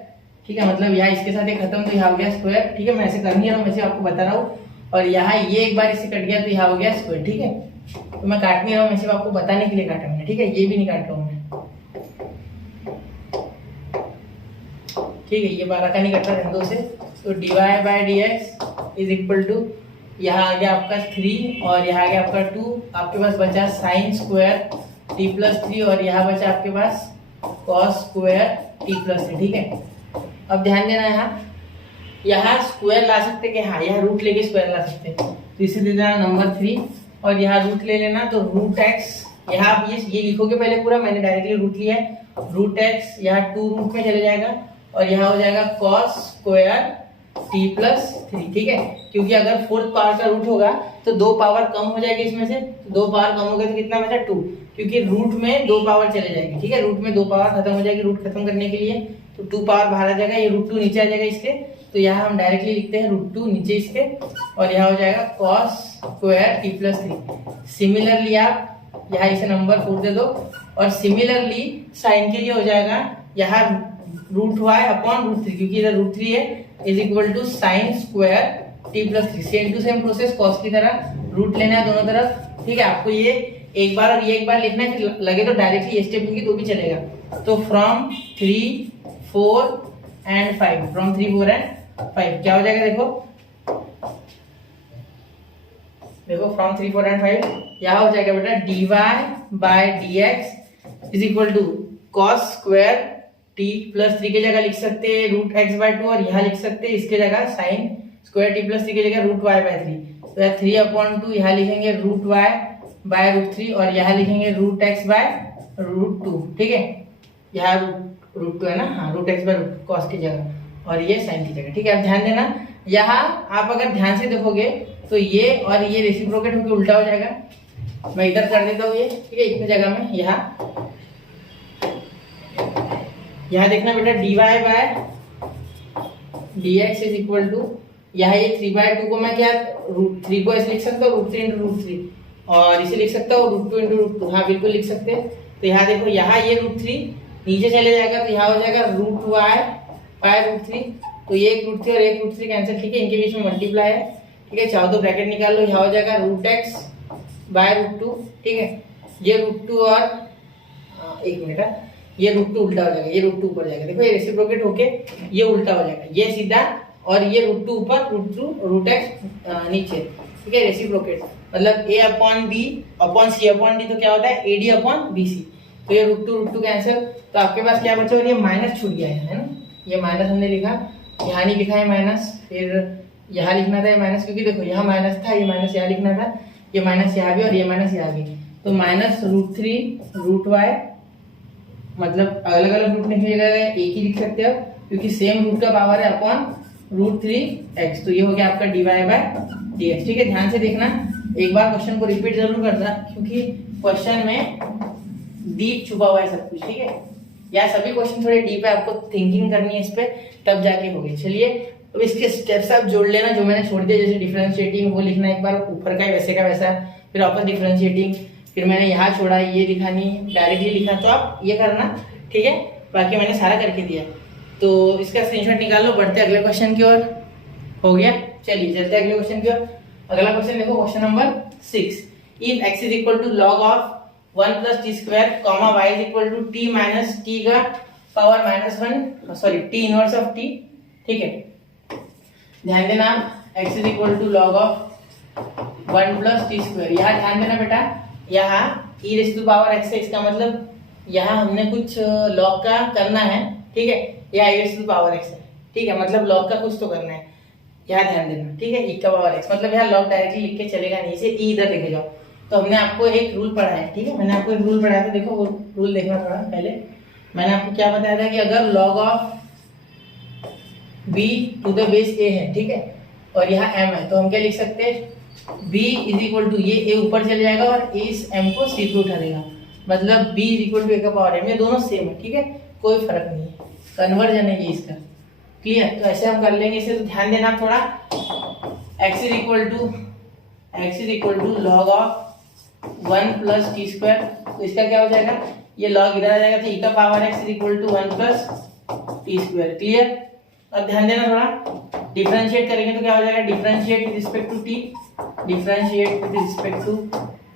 ठीक है, मतलब यहाँ इसके साथ ये खत्म, तो यहाँ हो गया स्क्वायर, ठीक है, मैं ऐसे कर नहीं रहा हूँ, मैं आपको बता रहा हूँ, और यहाँ ये एक बार इससे कट गया, तो यहाँ हो गया स्क्वायर, ठीक है, तो मैं काट नहीं रहा हूँ, मैं सिर्फ आपको बताने के लिए काटा मैंने, ठीक है, ये भी नहीं काट रहा हूँ मैं, ठीक है, ये 12 का नहीं कट रहा 2 से, तो dy by dx is equal to, यहाँ आ गया आपका 3, और यहाँ आ गया आपका 2, आपके पास बचा साइन स्क्वायर t प्लस 3, और यहाँ बचा आपके पास cos स्क्वायर t प्लस 3, ठीक है। अब ध्यान देना यहाँ, यहाँ स्क्वायर ला सकते कि हाँ, यहाँ रूट लेके स्क्वायर ला सकते। तो इसे दे देना नंबर 3 और यहाँ रूट ले लेना। तो रूट एक्स, यहाँ आप ये लिखोगे पहले पूरा, मैंने डायरेक्टली रूट लिया है। रूट एक्स यहाँ 2 रूट में चले जाएगा और यहाँ हो जाएगा कॉस स्क्वायर टी प्लस 3, ठीक है। क्योंकि अगर 4th पावर का रूट होगा तो 2 पावर कम हो जाएगी इसमें से, 2 पावर कम हो गया तो कितना बचा 2, क्योंकि रूट में 2 पावर चले जाएगी, ठीक है। रूट में 2 पावर खत्म हो जाएगी, रूट खत्म करने के लिए तो 2 पावर बाहर आ जाएगा, ये रूट 2 नीचे आ जाएगा इसके। तो यहाँ हम डायरेक्टली लिखते हैं रूट 2 नीचे इसके और यहाँ हो जाएगा cos square t plus 3। Similarly आप यहाँ इसे नंबर 4 दे दो और सिमिलरली साइन के लिए हो जाएगा यहाँ रूट वाई अपॉन रूट 3, क्योंकि इधर रूट 3 है, is equal to sine square t plus 3। Same to same process cos की तरह रूट लेना है दोनों तरफ, ठीक है। आपको ये एक बार और ये एक बार लिखना है, फिर लगे तो डायरेक्टली ये स्टेप लिखिए तो भी चलेगा। तो फ्रॉम 3, 4 एंड 5, फ्रॉम 3, 4 एंड 5 क्या हो जाएगा, देखो फ्रॉम 3, 4 एंड 5 यहाँ हो जाएगा बेटा dy by dx is equal to cos square t plus 3 की जगह लिख सकते हैं रूट एक्स बाय 2 और यहाँ लिख सकते हैं इसके जगह साइन स्क्वायर टी प्लस 3 की जगह रूट वाई बाय 3। तो 3/2 यहाँ लिखेंगे रूट वाई बाय रूट 3 और यहाँ लिखेंगे रूट एक्स बाय रूट 2, ठीक है। यहाँ रूट 2 है ना, हाँ, root x by root cos की जगह और ये साइन की जगह, ठीक है। अब ध्यान देना, यहाँ आप अगर ध्यान से देखोगे तो ये और ये रेसिप्रोकेट होकर उल्टा हो जाएगा। मैं इधर कर देता हूँ ये, ठीक है, इतनी जगह में यहाँ देखना बेटा dy by dx is equal to, यहाँ ये 3/2 को मैं क्या रूट 3 को ऐसे लिख सकता हूँ, रूट 3 इंटू रूट 3 और इसे लिख सकता हूँ रूट 2 इंटू रूट 2, हाँ बिल्कुल लिख सकते हैं। तो यहाँ देखो यहाँ ये रूट 3 नीचे चले जाएगा तो यहाँ हो जाएगा रूट वाई बाय रूट 3। तो ये एक रूट 3 और एक रूट 3 कैंसिल, ठीक है, इनके बीच में मल्टीप्लाई है, ठीक है। चाहो तो ब्रैकेट निकाल लो, यहाँ हो जाएगा रूट एक्स बाय रूट 2, ठीक है। ये रूट 2 और एक मिनट, ये रूट 2 उल्टा हो जाएगा, ये रूट 2 ऊपर जाएगा, देखो ये रेसिप्रोकेट होके ये उल्टा हो जाएगा, ये सीधा और ये रूट 2 ऊपर, रूट एक्स नीचे, ठीक है, रेसिप्रोकेट मतलब a upon b upon c upon d, तो क्या होता है AD अपॉन BC। तो ये रूट 2 कैंसिल, तो आपके पास क्या बचा और ये माइनस छूट गया है ना, ये माइनस हमने लिखा, यहाँ नहीं लिखा है माइनस, फिर यहाँ लिखना था ये माइनस, क्योंकि देखो यहाँ माइनस था, ये माइनस यहाँ लिखना था, ये माइनस यहाँ भी और ये माइनस यहाँ भी। तो माइनस रूट 3 रूट वाई, मतलब अलग अलग रूट लिखने की जगह एक ही लिख सकते हो क्योंकि सेम रूट का पावर है अपॉन रूट 3x। तो ये हो गया आपका dy बाय dx, ठीक है। ध्यान से देखना, एक बार क्वेश्चन को रिपीट जरूर करना क्योंकि क्वेश्चन में डीप छुपा हुआ है सब कुछ, ठीक है। या सभी क्वेश्चन थोड़े डीप है, आपको थिंकिंग करनी है इस पे, तब जाके होगी। चलिए अब इसके स्टेप्स आप जोड़ लेना जो मैंने छोड़ दिया, जैसे डिफरेंशिएटिंग वो लिखना एक बार ऊपर का वैसे का वैसा, फिर वापस डिफरेंशिएटिंग, फिर मैंने यहाँ छोड़ा ये लिखा नहीं डायरेक्टली लिखा, तो आप ये करना, ठीक है। बाकी मैंने सारा करके दिया, तो इसका स्क्रीनशॉट निकाल लो, बढ़ते अगले क्वेश्चन की ओर। हो गया, चलिए चलते अगले क्वेश्चन की ओर। अगला क्वेश्चन देखो, question number 6। If x is equal to log of 1 plus t square comma y is equal to t minus t का power -1, sorry t inverse of t, ठीक है। ध्यान देना, x is equal to log of 1 plus t square, यहाँ ध्यान देना बेटा, यहाँ e raise to power x है, इसका मतलब यहाँ हमने कुछ log का करना है, ठीक है। यह i raise to power x है, ठीक है, मतलब log का कुछ तो करना है, यहाँ ध्यान देना, ठीक है। e का पावर x मतलब यहाँ log डायरेक्टली लिख के चलेगा नहीं, इसे e इधर लेके जाओ। तो हमने आपको एक रूल पढ़ा है, ठीक है, मैंने आपको एक रूल पढ़ाया था, देखो वो रूल देखना थोड़ा पहले। मैंने आपको क्या बताया था कि अगर log of b to the base a है, ठीक है, और यहाँ m है, तो हम क्या लिख सकते हैं, b इज इक्वल टू, ये a ऊपर चले जाएगा और a इस m को c पे उठा देगा, मतलब b is equal to a का पावर m, ये दोनों सेम है, ठीक है, कोई फर्क नहीं है, कन्वर्जन है ये इसका, क्लियर। तो ऐसे हम कर लेंगे इसे, तो ध्यान देना थोड़ा, x is equal to log of 1 plus t square, तो इसका क्या हो जाएगा, ये log इधर आ जाएगा, तो e का power x is equal to 1 plus t square, clear. अब ध्यान देना थोड़ा, डिफरेंशिएट करेंगे तो क्या हो जाएगा, differentiate with respect to t, differentiate with respect to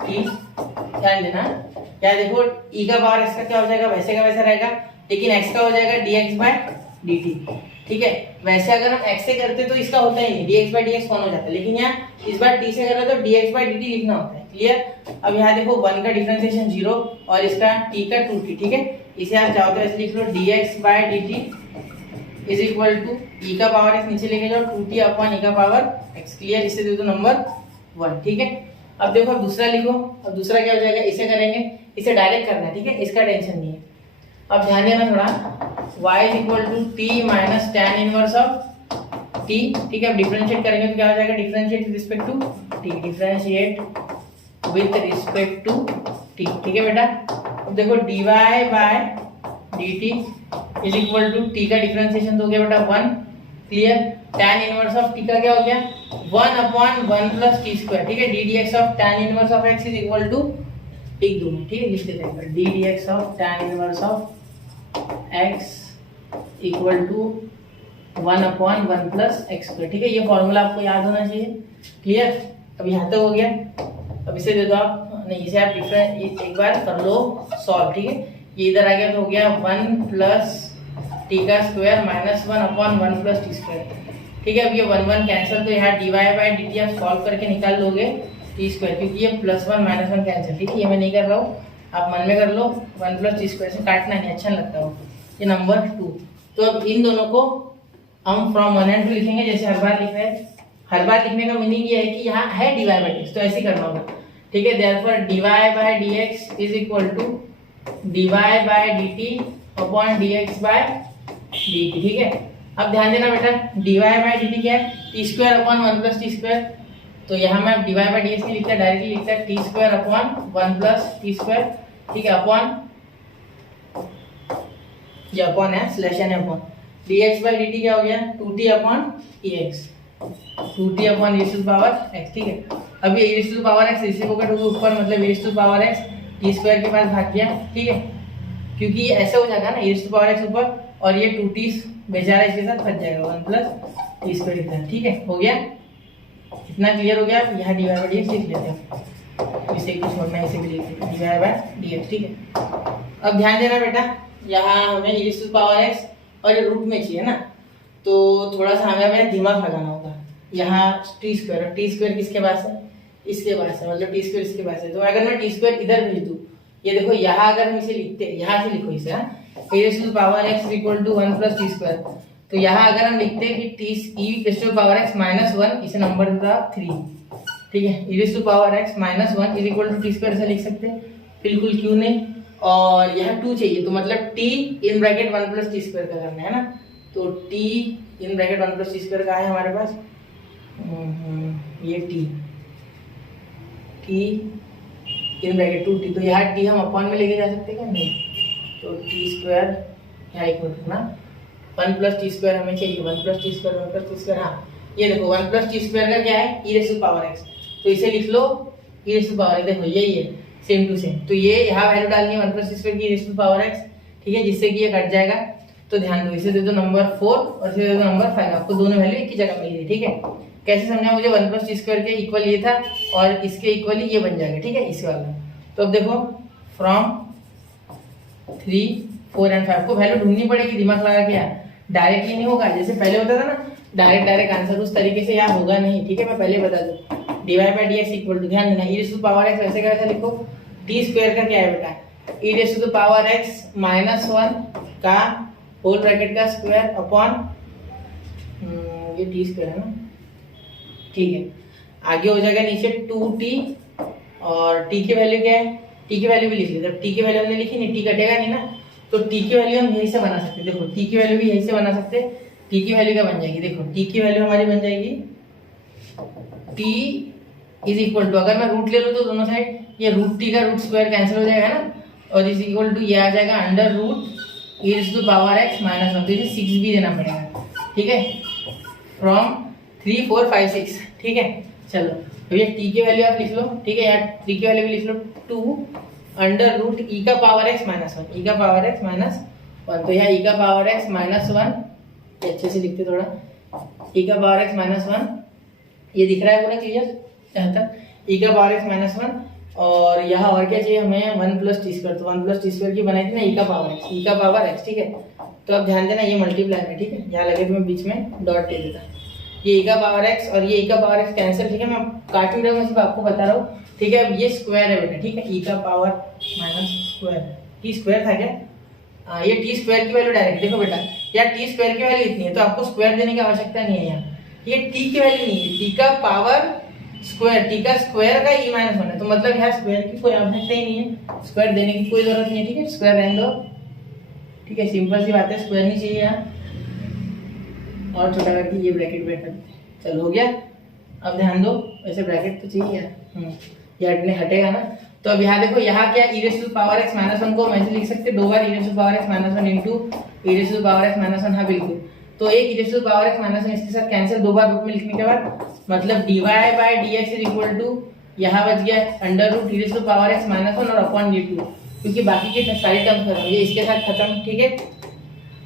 t, ध्यान देना। क्या देखो, e का पावर x का क्या हो जाएगा, वैसे का वैसा रहेगा, लेकिन x का हो जाएगा dx बाय dt, ठीक है। वैसे अगर हम x से करते तो इसका होता ही नहीं, dx बाय dx कौन हो जाता है, लेकिन यहाँ इस बार t से कर रहे तो dx बाय dt लिखना होता है, क्लियर। अब यहाँ देखो 1 का डिफरेंशिएशन 0 और इसका t का 2t, ठीक है, इसे आप चाहो तो ऐसे लिख लो, dx by dt is equal to e का पावर एक्स नीचे लेके जाओ 2t अपॉन ई का पावर एक्स। क्लियर, इसे दे दो नंबर 1। ठीक है, अब देखो अब दूसरा लिखो। अब दूसरा क्या हो जाएगा, इसे करेंगे, इसे डायरेक्ट करना है। ठीक है, इसका टेंशन नहीं है। अब ध्यान देना थोड़ा, y is equal to t minus tan inverse of t. ठीक है, अब डिफरेंशिएट करेंगे तो क्या हो जाएगा, differentiate with respect to t, differentiate with respect to t. ठीक है बेटा, अब देखो dy by dt is equal to t का डिफरेंशिएशन तो हो गया बेटा 1। Clear, tan inverse of t का क्या हो गया 1 अपॉन 1 प्लस टी स्क्वायर। ठीक है, d d x of tan inverse of x is equal to एक दूनी। ठीक है, लिख देते हैं d d x of tan inverse of x equal to 1 upon 1 plus x square. ठीक है, ये फॉर्मूला आपको याद होना चाहिए। क्लियर, अब यहाँ तक हो गया। अब इसे दे दो आप, नहीं इसे आप डिफरेंट एक बार कर लो सॉल्व। ठीक है, ये इधर आ गया तो हो गया 1 प्लस टी का square minus 1 upon 1 plus t square. ठीक है, अब ये 1 1 कैंसिल, तो यहाँ d y by d t आप सॉल्व करके निकाल लोगे टी स्क्वायर, क्योंकि ये +1 -1 कैंसिल। ठीक है, ये मैं नहीं कर रहा हूँ, आप मन में कर लो। 1 प्लस टी स्क्वायर से काटना नहीं, अच्छा लगता हो। ये नंबर 2। तो अब इन दोनों को हम फ्रॉम 1 and 2 लिखेंगे, जैसे हर बार लिख रहे हैं। हर बार लिखने का मीनिंग ये है कि यहाँ है d y by d x, तो ऐसे ही करना होगा। ठीक है, therefore d y by d x is equal to d y by d t upon d x by d t. ठीक है, अब ध्यान देना बेटा, d y by d t क्या है, t square upon 1 plus t square. तो यहाँ मैं d y by d x नहीं लिखता, डायरेक्टली लिखता है t square upon 1 plus t square. ठीक है, अपॉन ये अपॉन है slash n upon d x by d t क्या हो गया 2t upon e x, 2t upon e to power x। ठीक है, अब ये e टू पावर x इसी को कट होकर ऊपर, मतलब e to power x t square के पास भाग गया। ठीक है, क्योंकि ये ऐसा हो जाएगा ना, e टू पावर x ऊपर और ये 2t बेचारा इसके साथ फंस जाएगा 1 प्लस टी स्क्वायर इतना। ठीक है, हो गया, इतना क्लियर हो गया। यहाँ d y by d x लिख लेते हैं, इसे कुछ छोड़ना है, इसे भी लिख लेते हैं d y by d x. ठीक है, अब ध्यान देना बेटा, यहाँ हमें e टू पावर x और ये रूट में चाहिए ना, तो थोड़ा सा हमें दिमाग लगाना होगा। यहाँ टी स्क्वायर किसके पास है, इसके पास है, मतलब टी स्क्वायर इसके पास है। तो अगर मैं टी स्क्वायर इधर भेज दूँ, ये देखो यहाँ अगर हम इसे लिखते हैं, यहाँ से लिखो इसे, e to power x equal to 1 plus t square. तो यहाँ अगर हम लिखते हैं कि e to power x minus 1, इसे नंबर देता 3। ठीक है, e to power x minus 1 is equal to t square से लिख सकते हैं, बिल्कुल क्यों नहीं। और यहाँ 2 चाहिए, तो मतलब t इन ब्रैकेट 1 प्लस टी स्क्वायर का करना है ना। तो t इन ब्रैकेट 1 प्लस टी स्क्वायर का है हमारे पास, ये t इन ब्रैकेट 2t, तो यहाँ t हम अपॉन में लेके जा सकते हैं क्या, नहीं। तो टी स्क्वायर यहाँ इक्वल टू ना 1 प्लस टी स्क्वायर हमें चाहिए, 1 plus t square 1 plus t square. हाँ, ये देखो 1 प्लस टी स्क्वायर का क्या है, e टू पावर x, तो इसे लिख लो e टू पावर, देखो यही है सेम टू सेम। तो ये यहाँ वैल्यू डालनी है 1 प्लस टी स्क्वायर की e टू पावर x। ठीक है, जिससे कि ये कट जाएगा। तो ध्यान दो, इसे दे दो नंबर 4 और इसे दे दो नंबर 5, आपको दोनों वैल्यू एक ही जगह मिल गई। ठीक है, कैसे समझा मुझे, 1 प्लस टी स्क्वायर के इक्वल ये था और इसके इक्वल ये बन जाएगा। ठीक है, इस वाला। तो अब देखो फ्रॉम 3 4 एंड 5 को वैल्यू ढूंढनी पड़ेगी, दिमाग लगा के। डायरेक्टली नहीं होगा, जैसे पहले होता था ना डायरेक्ट आंसर, उस तरीके से यहाँ होगा नहीं। ठीक है, मैं पहले बता दूं, d y by d x equal to, ध्यान देना, e टू पावर x वैसे कैसे लिखो, टी स्क्वायर का क्या है बेटा, e to power x minus 1 का होल ब्रैकेट का स्क्वायर अपॉन ये टी स्क्वायर है ना। ठीक है, आगे हो जाएगा नीचे 2t और t की वैल्यू क्या है, t की वैल्यू भी लिख ली। जब t की वैल्यू हमने लिखी नहीं, t कटेगा नहीं ना, तो t की वैल्यू हम यहीं से बना सकते। देखो t की वैल्यू भी यहीं से बना सकते। t की वैल्यू क्या बन जाएगी, देखो t की वैल्यू हमारी बन जाएगी t इज इक्वल टू, अगर मैं रूट ले लूँ तो दोनों साइड ये रूट t का रूट स्क्वायर कैंसिल हो जाएगा ना, और इज इक्वल टू ये आ जाएगा under root e to power x minus 1, तो इसे 6 भी देना पड़ेगा। ठीक है, फ्रॉम 3 4 5 6। ठीक है, चलो भैया t की वैल्यू आप लिख लो। ठीक है, यार 3 की वैल्यू भी लिख लो 2 अंडर रूट e का पावर x माइनस 1, e का पावर x माइनस 1। तो यहाँ e का पावर x माइनस 1, अच्छे से लिखते थोड़ा, e का पावर x माइनस 1, ये दिख रहा है पूरा क्लियर यहाँ तक, e का पावर x माइनस 1। और यहाँ और क्या चाहिए हमें, 1 प्लस टी स्क्वायर, तो 1 प्लस टी स्क्वायर की बनाई थी ना e का पावर x, e का पावर x। ठीक है, तो अब ध्यान देना ये मल्टीप्लाई में। ठीक है, यहाँ लगे तो मैं बीच में डॉट दे देता, ये e का पावर x और ये e का पावर x कैंसिल। ठीक है, मैं काट नहीं रहा हूँ, सिर्फ आपको बता रहा हूँ। ठीक है, अब ये स्क्वायर है बेटा। ठीक है, e का power minus square, T square था क्या, ये टी स्क्वायर की वैल्यू डायरेक्ट देखो बेटा, या टी स्क्वायर की वैल्यू इतनी है तो आपको स्क्वायर देने की आवश्यकता नहीं है यहाँ। ये टी की वैल्यू नहीं है, टी का पावर स्क्वायर, टी का स्क्वायर का ई माइनस 1 है, तो मतलब यहाँ स्क्वायर की कोई आवश्यकता ही नहीं है, स्क्वायर देने की कोई जरूरत नहीं है। ठीक है, स्क्वायर रहने दो। ठीक है, सिंपल सी बात है, स्क्वायर नहीं चाहिए यहाँ। और छोटा करके ये ब्रैकेट बैठा, चलो हो गया। अब ध्यान दो, ऐसे ब्रैकेट तो चाहिए यार, ये हटेगा ना। तो अब यहाँ देखो, यहाँ क्या e raise to power x minus 1 को हम ऐसे लिख सकते हैं, दो बार e raise to power x minus 1 into e raise to power x minus 1। हाँ बिल्कुल, तो एक e raise to power x minus 1 इसके साथ कैंसिल, दो बार रूट में लिखने के बाद मतलब dy by dx is equal to यहाँ बच गया under root e raise to power x minus 1 और अपॉन d2, क्योंकि बाकी के सारे टर्म खत्म, ये इसके साथ खत्म। ठीक है,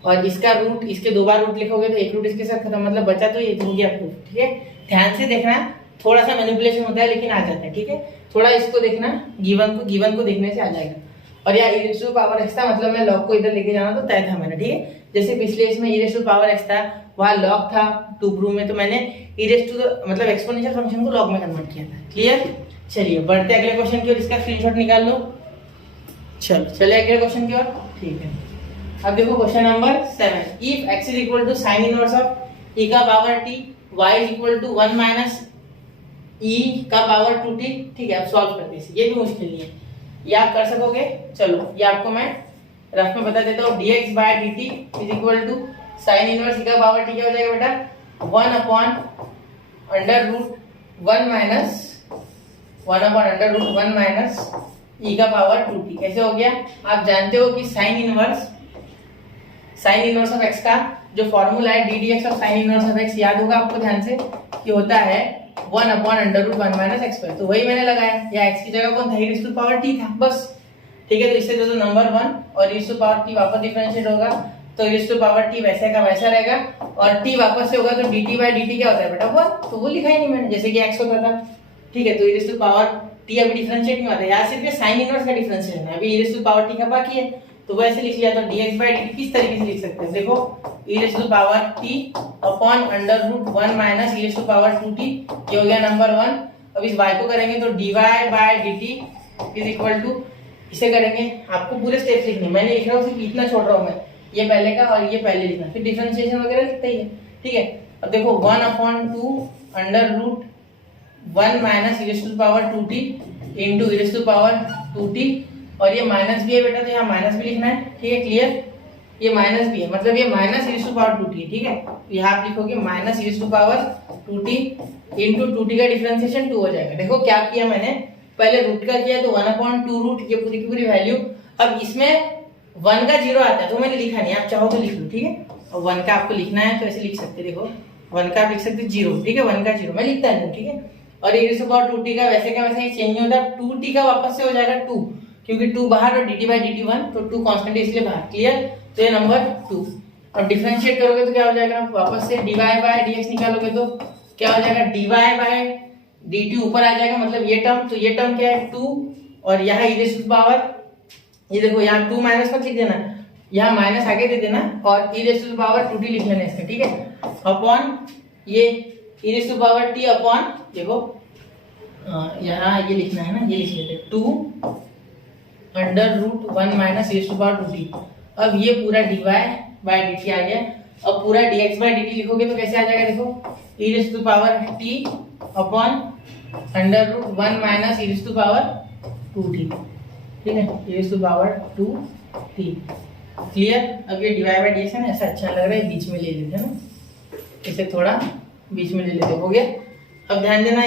और इसका रूट, इसके दो बार रूट लिखोगे तो एक रूट इसके साथ खत्म, मतलब बचा तो ये हो गया प्रूफ। ठीक है, ध्यान से देखना, थोड़ा सा मैनिपुलेशन होता है लेकिन आ जाता है। ठीक है, थोड़ा इसको देखना, गिवन को देखने से आ जाएगा। और यहाँ e raise to power x था, मतलब मैं लॉग को इधर लेके जाना तो तय था मैंने। ठीक है, जैसे पिछले इसमें e raise to power x था, वहाँ लॉग था टू प्रूव में, तो मैंने e रेज़ टू मतलब एक्सपोनेंशियल फंक्शन को लॉग में कन्वर्ट किया था। क्लियर, चलिए बढ़ते अगले क्वेश्चन की ओर, इसका स्क्रीनशॉट निकाल लो। चलिए अगले क्वेश्चन की ओर। ठीक है, अब देखो question number 7, if x is equal to sine inverse of e का power t, y is equal to 1 minus e का पावर 2t। ठीक है, अब सॉल्व करते हैं, ये भी मुश्किल नहीं है, ये आप कर सकोगे। चलो ये आपको मैं रफ में बता देता हूँ, dx by dt is equal to sine inverse e का पावर t क्या हो जाएगा बेटा, 1 upon under root 1 minus e का पावर 2t। कैसे हो गया, आप जानते हो कि साइन इनवर्स ऑफ x का जो फॉर्मूला है D dx of sine inverse of x, याद होगा आपको ध्यान से, कि होता है 1 upon under root 1 minus x square. तो वही मैंने लगाया, या x की जगह कौन था, e raise to power t था बस। ठीक है, तो इससे दे दो नंबर 1 और e raise to power t वापस डिफरेंशिएट होगा, तो e raise to power t वैसे का वैसा रहेगा, और t वापस से होगा तो dt बाय dt क्या होता है बेटा 1, तो वो लिखा ही नहीं मैंने, जैसे कि x होता था। ठीक है, तो e raise to power t अभी डिफरेंशिएट नहीं होता, यहाँ सिर्फ साइन इनवर्स का डिफरेंशिएट है, अभी e raise to power t का बाकी है, तो वैसे लिख लिया। तो dx बाय dt किस तरीके से लिख सकते हैं, देखो e raise to power t upon under root 1 minus e raise to power 2t, ये हो गया नंबर 1। अब इस y को करेंगे तो dy by dt is equal to, इसे करेंगे, आपको पूरे स्टेप्स लिखने, मैंने लिख रहा हूँ सिर्फ इतना छोड़ रहा हूँ मैं, ये पहले का और ये पहले लिखना, फिर डिफरेंशिएशन वगैरह लिखते ही है। ठीक है, अब देखो 1 अपॉन 2 under root 1 minus e raise to power 2t into e raise to power 2t, और ये माइनस भी है बेटा, तो यहाँ माइनस भी लिखना है। ठीक है, क्लियर, ये माइनस भी है, मतलब ये minus e raise to power 2t है। ठीक है, तो यहाँ आप लिखोगे minus e raise to power 2t into 2t का डिफरेंशिएशन 2 हो जाएगा। देखो क्या किया मैंने, पहले रूट का किया तो 1 अपॉन 2 रूट, ये पूरी की पूरी वैल्यू। अब इसमें 1 का 0 आता है तो मैंने लिखा नहीं, आप चाहो तो लिख लो। ठीक है, और 1 का आपको लिखना है तो ऐसे लिख सकते, देखो 1 का आप लिख सकते 0। ठीक है, 1 का 0 मैं लिखता नहीं। ठीक है, और e raise to power 2t का वैसे का वैसे ही चेंज नहीं होता, 2t का वापस से हो जाएगा 2, क्योंकि 2 बाहर और dt बाय dt 1, तो 2 कांस्टेंट है इसलिए बाहर। क्लियर, तो ये नंबर 2। अब डिफरेंशिएट करोगे तो क्या हो जाएगा, वापस से dy बाय dx निकालोगे तो क्या हो जाएगा, dy बाय dt ऊपर आ जाएगा, मतलब ये टर्म, तो ये टर्म क्या है 2, और यहाँ e रेज़ टू पावर, ये देखो यहाँ 2 माइनस मत लिख देना, यहाँ माइनस आगे दे देना, और e raise to power 2t लिख लेना इसका। ठीक है, अपॉन ये e raise to power t upon, देखो यहाँ ये लिखना है ना, ये लिख लेते 2 under root 1 minus e raise to power 2t। अब ये पूरा dy बाय dt आ गया। अब पूरा dx बाय dt लिखोगे तो कैसे आ जाएगा, देखो e raise to power t upon under root 1 minus e raise to power 2t। ठीक है, e raise to power 2t। Clear, अब ये dy बाय dx है ना, ऐसा अच्छा लग रहा है, बीच में ले लेते हैं ना, इसे थोड़ा बीच में ले लेते, हो गया। अब ध्यान देना,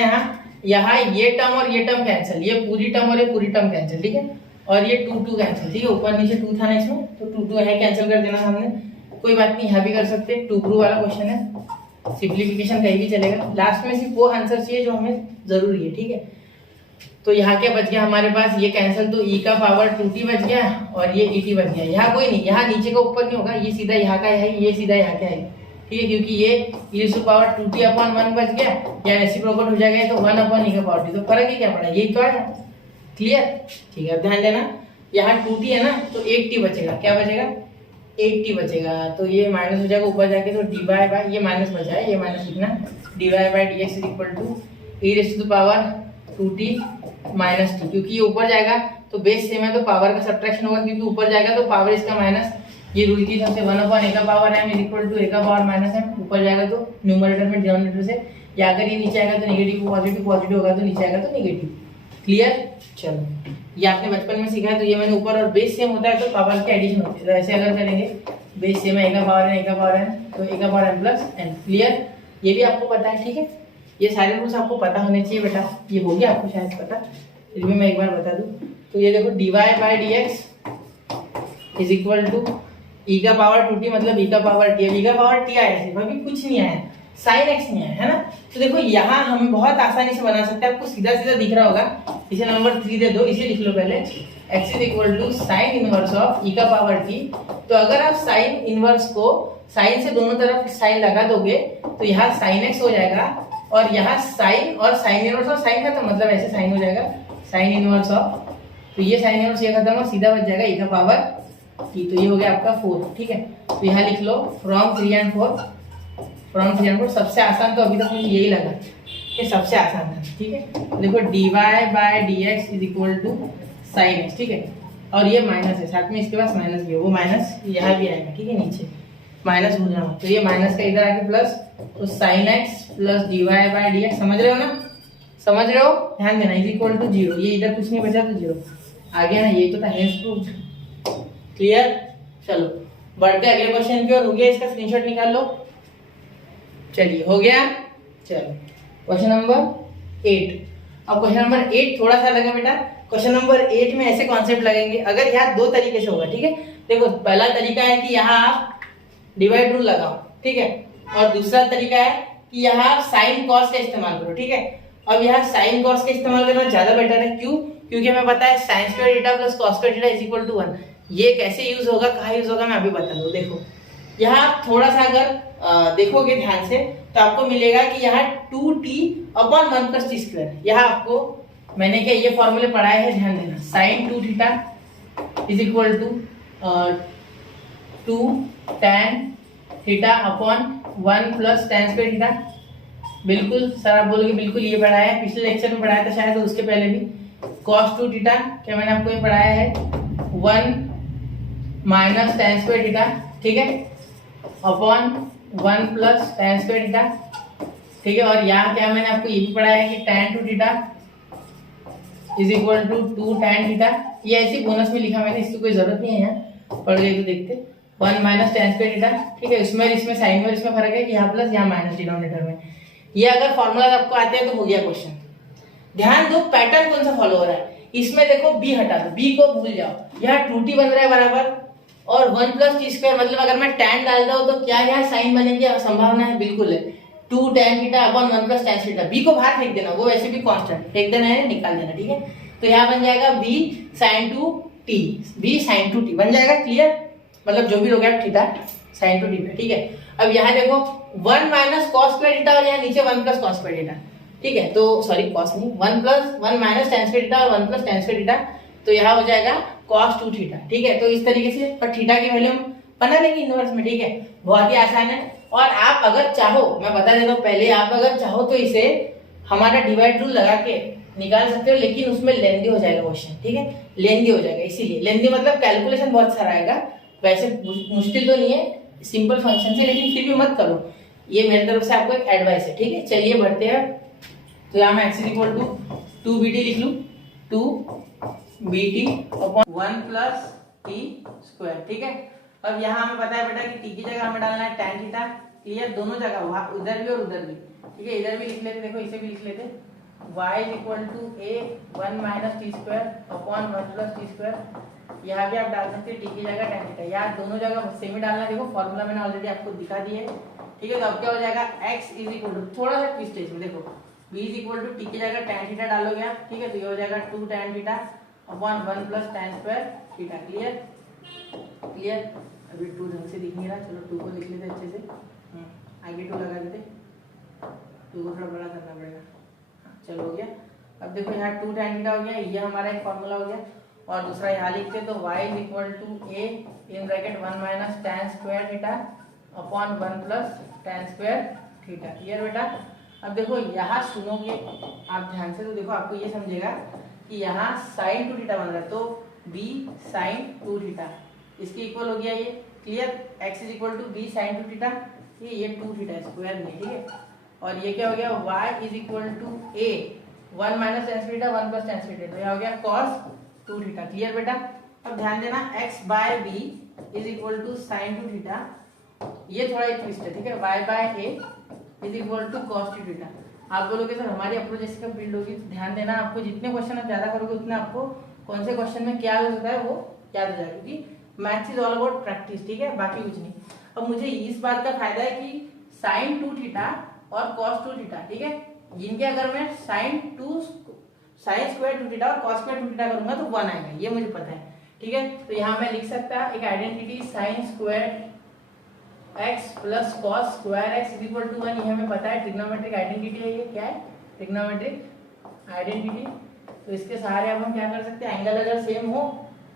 यहाँ ये टर्म और ये टर्म कैंसिल, ये पूरी टर्म और ये पूरी टर्म कैंसिल। ठीक है, और ये 2 कैंसिल। ठीक है, ऊपर नीचे 2 था ना इसमें, तो 2 है, कैंसिल कर देना हमने, कोई बात नहीं, यहाँ भी कर सकते, 2 प्रूव वाला क्वेश्चन है, सिंप्लीफिकेशन कहीं भी चलेगा, लास्ट में सिर्फ वो आंसर चाहिए जो हमें जरूरी है। ठीक है, तो यहाँ क्या बच गया हमारे पास, ये कैंसिल, तो e का पावर 2t बच गया और ये et बच गया। यहाँ कोई नहीं, यहाँ नीचे का ऊपर नहीं होगा, ये सीधा यहाँ का है, ये सीधा यहाँ का है। ठीक है, क्योंकि ये e raise to power 2t upon 1 बच गया, या रेसिप्रोकल हो जाएगा तो 1 अपॉन e का पावर t, तो फर्क ही क्या पड़ा, ये क्या है। क्लियर, ठीक है, ध्यान देना, यहाँ 2t है ना, तो 8t बचेगा, क्या बचेगा 8t बचेगा, तो ये माइनस हो जाएगा ऊपर जाके, तो dy बाय, ये माइनस बचा है, ये माइनस लिखना, dy by dx is equal to e raise to power 2t minus t, क्योंकि ये ऊपर जाएगा तो बेस सेम है तो पावर का सब्ट्रैक्शन होगा, क्योंकि ऊपर जाएगा तो पावर इसका माइनस ये रूल की हिसाब से 1 a का power m is equal to a का पावर माइनस m, ऊपर जाएगा तो न्यूमरेटर में डिनोमिनेटर से, या अगर ये नीचे आएगा तो नेगेटिव पॉजिटिव, पॉजिटिव होगा तो नीचे आएगा तो नेगेटिव। क्लियर? चलो ये आपने बचपन में सीखा है, तो ये मैंने ऊपर, और बेस सेम होता है तो पावर के एडिशन होती है, तो ऐसे अगर करेंगे बेस सेम है a का पावर n, a का पावर n, तो a का power m plus n। Clear? ये भी आपको पता है, ठीक है? ये सारे रूल्स आपको पता होने चाहिए बेटा, ये हो गया आपको शायद पता, फिर भी मैं एक बार बता दूं। तो ये देखो dy by dx is equal to e का पावर 2t, मतलब e का पावर t, e का पावर t आया सिर्फ, अभी कुछ नहीं आया, sin x नहीं आया, है ना? तो देखो यहाँ हम बहुत आसानी से बना सकते हैं, आपको सीधा सीधा दिख रहा होगा, इसे नंबर 3 दे दो, इसे लिख लो पहले, x is equal to sine inverse of e का पावर t। तो अगर आप साइन इनवर्स को साइन से दोनों तरफ साइन लगा दोगे तो यहाँ साइन x हो जाएगा, और यहाँ साइन और साइन इनवर्स और साइन खत्म, मतलब ऐसे साइन हो जाएगा साइन इनवर्स ऑफ, तो ये साइन इनवर्स ये खत्म और सीधा बच जाएगा e का पावर t। तो ये हो गया आपका 4, ठीक है? तो यहाँ लिख लो फ्रॉम 3 and 4, फ्रॉम 3 and 4। सबसे आसान तो अभी तक मुझे यही लगा, ये सबसे आसान था, ठीक है? देखो dy by dx is equal to sine x, ठीक है? और ये माइनस है, साथ में इसके पास माइनस भी है, वो माइनस यहाँ भी आएगा, ठीक है? नीचे माइनस भूलना मत, तो ये माइनस का इधर आके प्लस, तो sine x plus dy by dx, समझ रहे हो ना? समझ रहे हो? ध्यान देना, इज इक्वल टू 0, ये इधर कुछ नहीं बचा तो 0 आ गया ना, ये तो था हेंस प्रूव्ड। क्लियर? चलो बढ़ते अगले क्वेश्चन की ओर। हो गया, इसका स्क्रीनशॉट निकाल लो। चलिए हो गया। चलो क्वेश्चन नंबर 8। अब क्वेश्चन नंबर 8 थोड़ा सा लगा बेटा, क्वेश्चन नंबर 8 में ऐसे कॉन्सेप्ट लगेंगे, अगर यहाँ दो तरीके से होगा, ठीक है? देखो पहला तरीका है कि यहाँ आप डिवाइड रूल लगाओ, ठीक है? और दूसरा तरीका है कि यहाँ साइन कॉस का इस्तेमाल करो, ठीक है? अब यहाँ साइन कॉस का इस्तेमाल करना ज्यादा बेटर है, क्यों? क्योंकि हमें पता है sine square theta plus cos square theta is equal to 1। ये कैसे यूज होगा, कहाँ यूज होगा, मैं अभी बता दूं। देखो यहाँ आप थोड़ा सा अगर देखोगे ध्यान से तो आपको मिलेगा कि यहाँ 2t upon 1 plus t square, यहाँ आपको मैंने क्या ये फॉर्मूले पढ़ाए हैं, ध्यान देना। Sine 2 theta is equal to 2 tan theta upon 1 plus tan square theta. बिल्कुल सर आप बोलोगे बिल्कुल ये पढ़ाया है, पिछले लेक्चर में पढ़ाया था शायद, उसके पहले भी। cos 2 थीटा क्या मैंने आपको ये पढ़ाया है, 1 माइनस tan स्क्वायर थीटा, ठीक है? Upon 1 plus tan square theta, ठीक है? और यहाँ क्या मैंने आपको ये भी पढ़ाया है कि tan 2 theta is equal to 2 tan theta. ये ऐसी बोनस में लिखा मैंने, इसकी कोई जरूरत नहीं है, यहाँ पढ़ गए तो देखते। 1 माइनस tan स्क्वायर थीटा, ठीक है? इसमें साइन में इसमें फर्क है कि यहाँ प्लस यहाँ माइनस डिनोमिनेटर में। ये अगर फॉर्मूला आपको आते हैं तो हो गया क्वेश्चन। ध्यान दो पैटर्न कौन सा फॉलो हो रहा है, इसमें देखो b हटा दो, b को भूल जाओ, यहाँ 2t बन रहा है बराबर, और 1 प्लस टी स्क्वायर, मतलब अगर मैं tan डालता हूँ तो क्या यहाँ साइन बनेगी, संभावना है, बिल्कुल है। 2 tan theta upon 1 plus tan theta, b को बाहर फेंक देना, वो वैसे भी कांस्टेंट, फेंक देना है, निकाल देना, ठीक है? तो यहाँ बन जाएगा b sin 2t, b sin 2t बन जाएगा। क्लियर? मतलब जो भी लोग आप थीटा sin 2t पे, ठीक है? अब यहाँ देखो 1 माइनस cos स्क्वायर थीटा, और यहाँ नीचे 1 प्लस cos स्क्वायर थीटा, ठीक है? तो सॉरी cos नहीं, 1 माइनस tan स्क्वायर थीटा और 1 प्लस tan स्क्वायर थीटा, तो यहाँ हो जाएगा cos 2 थीटा, ठीक है? तो इस तरीके से, पर थीटा की वैल्यू हम बना लेंगे इनवर्स में, ठीक है? बहुत ही आसान है। और आप अगर चाहो, मैं बता देता हूँ पहले, आप अगर चाहो तो इसे हमारा डिवाइड रूल लगा के निकाल सकते हो, लेकिन उसमें लेंदी हो जाएगा क्वेश्चन, ठीक है? लेंदी हो जाएगा, इसीलिए लेंदी मतलब कैलकुलेशन बहुत सारा आएगा। वैसे मुश्किल तो नहीं है, सिंपल फंक्शन से, लेकिन फिर भी मत करो, ये मेरी तरफ से आपको एक एडवाइस है, ठीक है? चलिए बढ़ते हैं। तो यहाँ मैं x इक्वल टू 2bt लिख लूँ, 2bt upon 1 plus t square, ठीक है? अब यहाँ हमें पता है बेटा कि t की जगह हमें डालना है tan थीटा। क्लियर? दोनों जगह, वहाँ उधर भी और उधर भी, ठीक है? इधर भी लिख लेते, देखो इसे भी लिख लेते, y is equal to a 1 minus t square upon 1 plus t square. यहाँ भी आप डाल सकते हैं t की जगह tan थीटा, यहाँ दोनों जगह सेम ही डालना है। देखो फॉर्मूला मैंने ऑलरेडी आपको दिखा दिया है, ठीक है? तो अब क्या हो जाएगा, x इज इक्वल टू, थोड़ा सा ट्विस्ट है इसमें, देखो b is equal to t की जगह tan थीटा डालोगे आप, ठीक है? तो ये हो जाएगा 2 tan theta upon 1 plus tan square theta. Clear? Clear? अभी 2 ढंग से दिख नहीं रहा, चलो 2 को लिख लेते अच्छे से, आगे 2 लगा देते, 2 को थोड़ा बड़ा करना पड़ेगा। चलो हो गया। अब देखो यहाँ 2 tan थीटा हो गया, ये हमारा एक फॉर्मूला हो गया, और दूसरा यहाँ लिखते तो y is equal to a in bracket 1 minus tan square theta upon 1 plus tan square theta. Clear बेटा? अब देखो यहाँ सुनोगे आप ध्यान से, तो देखो आपको ये समझेगा कि यहाँ sin 2 थीटा बन रहा है, तो b sin 2 थीटा इसके इक्वल हो गया ये। Clear, x is equal to b sine two theta, ये 2 थीटा स्क्वायर में, ठीक है। और ये क्या हो गया, y is equal to a 1 minus tan theta 1 plus tan theta, तो यह हो गया cos 2 थीटा। क्लियर बेटा। अब ध्यान देना x by b is equal to sine 2 theta, ये थोड़ा एक ट्विस्ट है, ठीक है। y by a is equal to cos 2 theta. आप बोलोगे सर हमारी अप्रोच जैसे कब बिल्ड होगी, तो ध्यान देना आपको जितने क्वेश्चन आप ज्यादा करोगे उतने आपको कौन से क्वेश्चन में क्या यूज होता है वो याद हो जाएगा, क्योंकि maths is all about practice, ठीक है, बाकी कुछ नहीं। अब मुझे इस बात का फायदा है कि साइन 2 थीटा और cos 2 थीटा, ठीक है, जिनके अगर मैं साइन स्क्वायर 2 थीटा और cos स्क्वायर 2 थीटा करूंगा तो 1 आएगा, ये मुझे पता है, ठीक है। तो यहाँ मैं लिख सकता एक identity sine square x plus cos square x is equal to 1, ये हमें पता है, ट्रिग्नोमेट्रिक आइडेंटिटी है, ये क्या है, ट्रिग्नोमेट्रिक आइडेंटिटी। तो इसके सहारे अब हम क्या कर सकते हैं, एंगल अगर सेम हो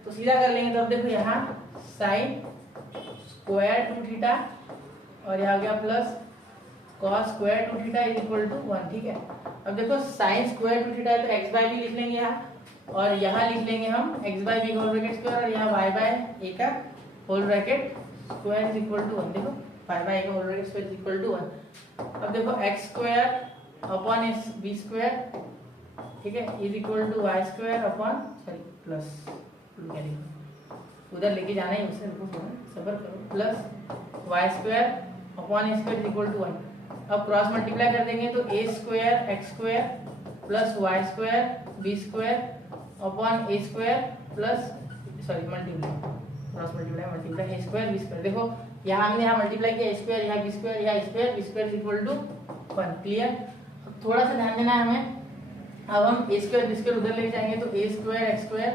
तो सीधा कर लेंगे। तो अब देखो यहाँ साइन स्क्वायर 2 थीटा और यहाँ गया plus cos square 2 theta is equal to 1, ठीक है। अब देखो साइन स्क्वायर 2 थीटा है तो x बाय बी लिख लेंगे यहाँ, और यहाँ लिख लेंगे हम x by b whole bracket square, और यहाँ y बाय a का whole bracket square is equal to 1, देखो y बाय a का whole bracket square is equal to 1। अब देखो x square upon b square, ठीक है, is equal to y square upon plus उधर लेके जाना है उससे, सबर करो, plus y square upon a square is equal to 1। अब क्रॉस मल्टीप्लाई कर देंगे तो a square x square plus y square b square upon a square plus multiply cross multiply a square b square. देखो यहाँ हमने यहाँ multiply किया a square, यहाँ b स्क्वायर, यहाँ square, b square is equal to 1। Clear. अब थोड़ा सा ध्यान देना है हमें, अब हम a स्क्वायर b स्क्वायर उधर लेके जाएंगे तो a square x square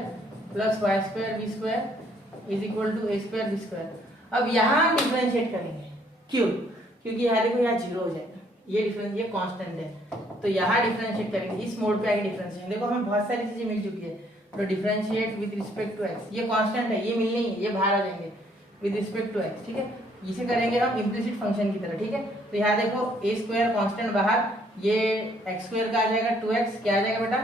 plus y square b square is equal to a square b square. अब यहाँ हम डिफरेंशिएट करेंगे, क्यों, क्योंकि यहाँ देखो यहाँ 0 हो जाएगा, ये डिफरेंस ये कांस्टेंट है, तो यहाँ डिफरेंशिएट करेंगे, इस मोड पे आगे डिफरेंशिएशन। देखो हमें बहुत सारी चीजें मिल चुकी है, तो differentiate with respect to x, ये कांस्टेंट है, ये मिलनी है, ये बाहर आ जाएंगे विद रिस्पेक्ट टू x, ठीक है। इसे करेंगे हम इम्प्लिसिट फंक्शन की तरह, ठीक है। तो यहाँ देखो a स्क्वायर कांस्टेंट बाहर, ये x स्क्वायर का आ जाएगा 2x, क्या आ जाएगा बेटा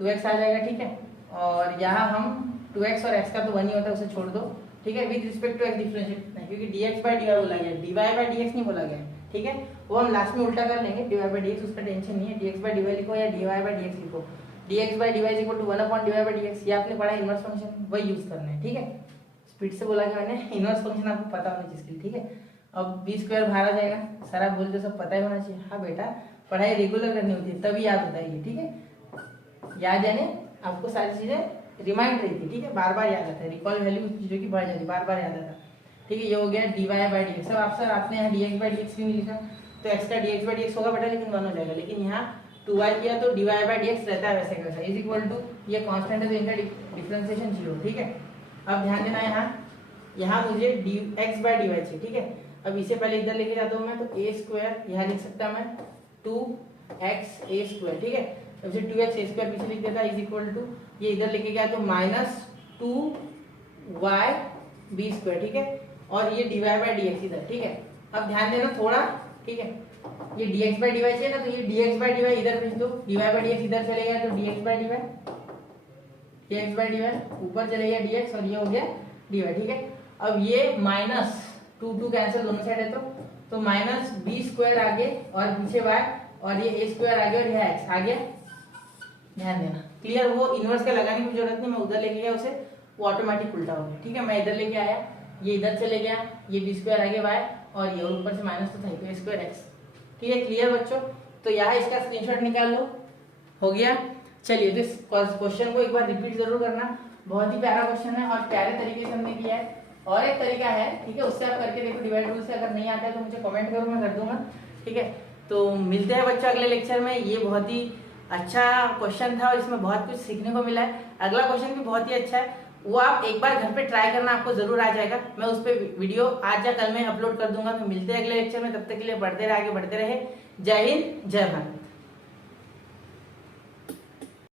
2x आ जाएगा, ठीक है। और यहाँ हम 2x और x का तो 1 ही होता है, उसे छोड़ दो, ठीक है। With respect to x differentiate नहीं, क्योंकि dx बाय dy बोला गया, dy बाय dx नहीं बोला गया, ठीक है। वो हम लास्ट में उल्टा कर लेंगे, dy बाय dx उसका टेंशन नहीं है, dx बाय dy लिखो या dy बाय dx लिखो, dx by dy is equal to 1 upon dy by dx, ये आपने पढ़ा इनवर्स फंक्शन, वही यूज करना है, ठीक है। स्पीड से बोला गया मैंने, इनवर्स फंक्शन आपको पता होना चाहिए, ठीक है। अब b स्क्वायर बाहर आ जाएगा, सारा बोल तो सब पता ही होना चाहिए। हाँ बेटा पढ़ाई रेगुलर करनी होती है तभी याद होता है ये, ठीक है। याद यानी आपको सारी चीजें रिमाइंड रहती, ठीक है, बार बार याद आता है, रिकॉल वैल्यू चीजों की बढ़ जाती है, बार बार याद आता है, ठीक है। ये हो गया dy बाय dx। सब आप सर आपने यहाँ dx बाय dx क्यों नहीं लिखा, तो x का dx बाय dx होगा बेटा, लेकिन 1 हो जाएगा, लेकिन यहाँ 2y किया तो dy बाय dx रहता है वैसे कैसा, इज इक्वल टू ये कांस्टेंट है तो इनका डिफरेंशिएशन 0, ठीक है। अब ध्यान देना यहाँ मुझे x बाय dy चाहिए, ठीक है। अब इसे पहले इधर लेके जाता हूँ मैं, तो a स्क्वायर यहाँ लिख सकता मैं 2x a स्क्वायर, ठीक है। अब से 2x a स्क्वायर पीछे लिख देता इज इक्वल टू, ये इधर लेके गया तो माइनस 2y b स्क्वायर, ठीक है। और ये dy बाय dx इधर, ठीक है। अब ध्यान देना थोड़ा, ठीक है, ये dx बाय dy चाहिए ना, तो ये dx बाय dy इधर भेज दो, dy बाय dx इधर चले गया तो dx बाय dy ऊपर चले गया dx और ये हो गया dy, ठीक है। अब ये माइनस 2 कैंसिल दोनों साइड है तो माइनस b स्क्वायर आगे और पीछे y और ये a स्क्वायर आगे और यह x आ गया, ध्यान देना। क्लियर। वो इनवर्स का लगाने की जरूरत नहीं, मैं उधर लेके गया उसे, वो ऑटोमेटिक उल्टा हो गया, ठीक है। मैं इधर लेके आया, ये इधर चले गया, ये b स्क्वायर आगे y और ये ऊपर से माइनस तो था तो स्क्वायर x, ठीक है। क्लियर बच्चों। तो यहाँ इसका स्क्रीनशॉट निकाल लो, हो गया। चलिए तो इस क्वेश्चन को एक बार रिपीट जरूर करना, बहुत ही प्यारा क्वेश्चन है और प्यारे तरीके से हमने किया है। और एक तरीका है, ठीक है, उससे आप करके देखो डिवाइड रूल से, अगर नहीं आता है तो मुझे कमेंट करो, मैं कर दूंगा, ठीक है। तो मिलते हैं बच्चों अगले लेक्चर में। ये बहुत ही अच्छा क्वेश्चन था और इसमें बहुत कुछ सीखने को मिला है। अगला क्वेश्चन भी बहुत ही अच्छा है, वो आप एक बार घर पे ट्राई करना, आपको जरूर आ जाएगा। मैं उस पर वीडियो आज या कल में अपलोड कर दूंगा। तो मिलते हैं अगले लेक्चर में, तब तक के लिए पढ़ते रहे, आगे बढ़ते रहे। जय हिंद, जय भारत।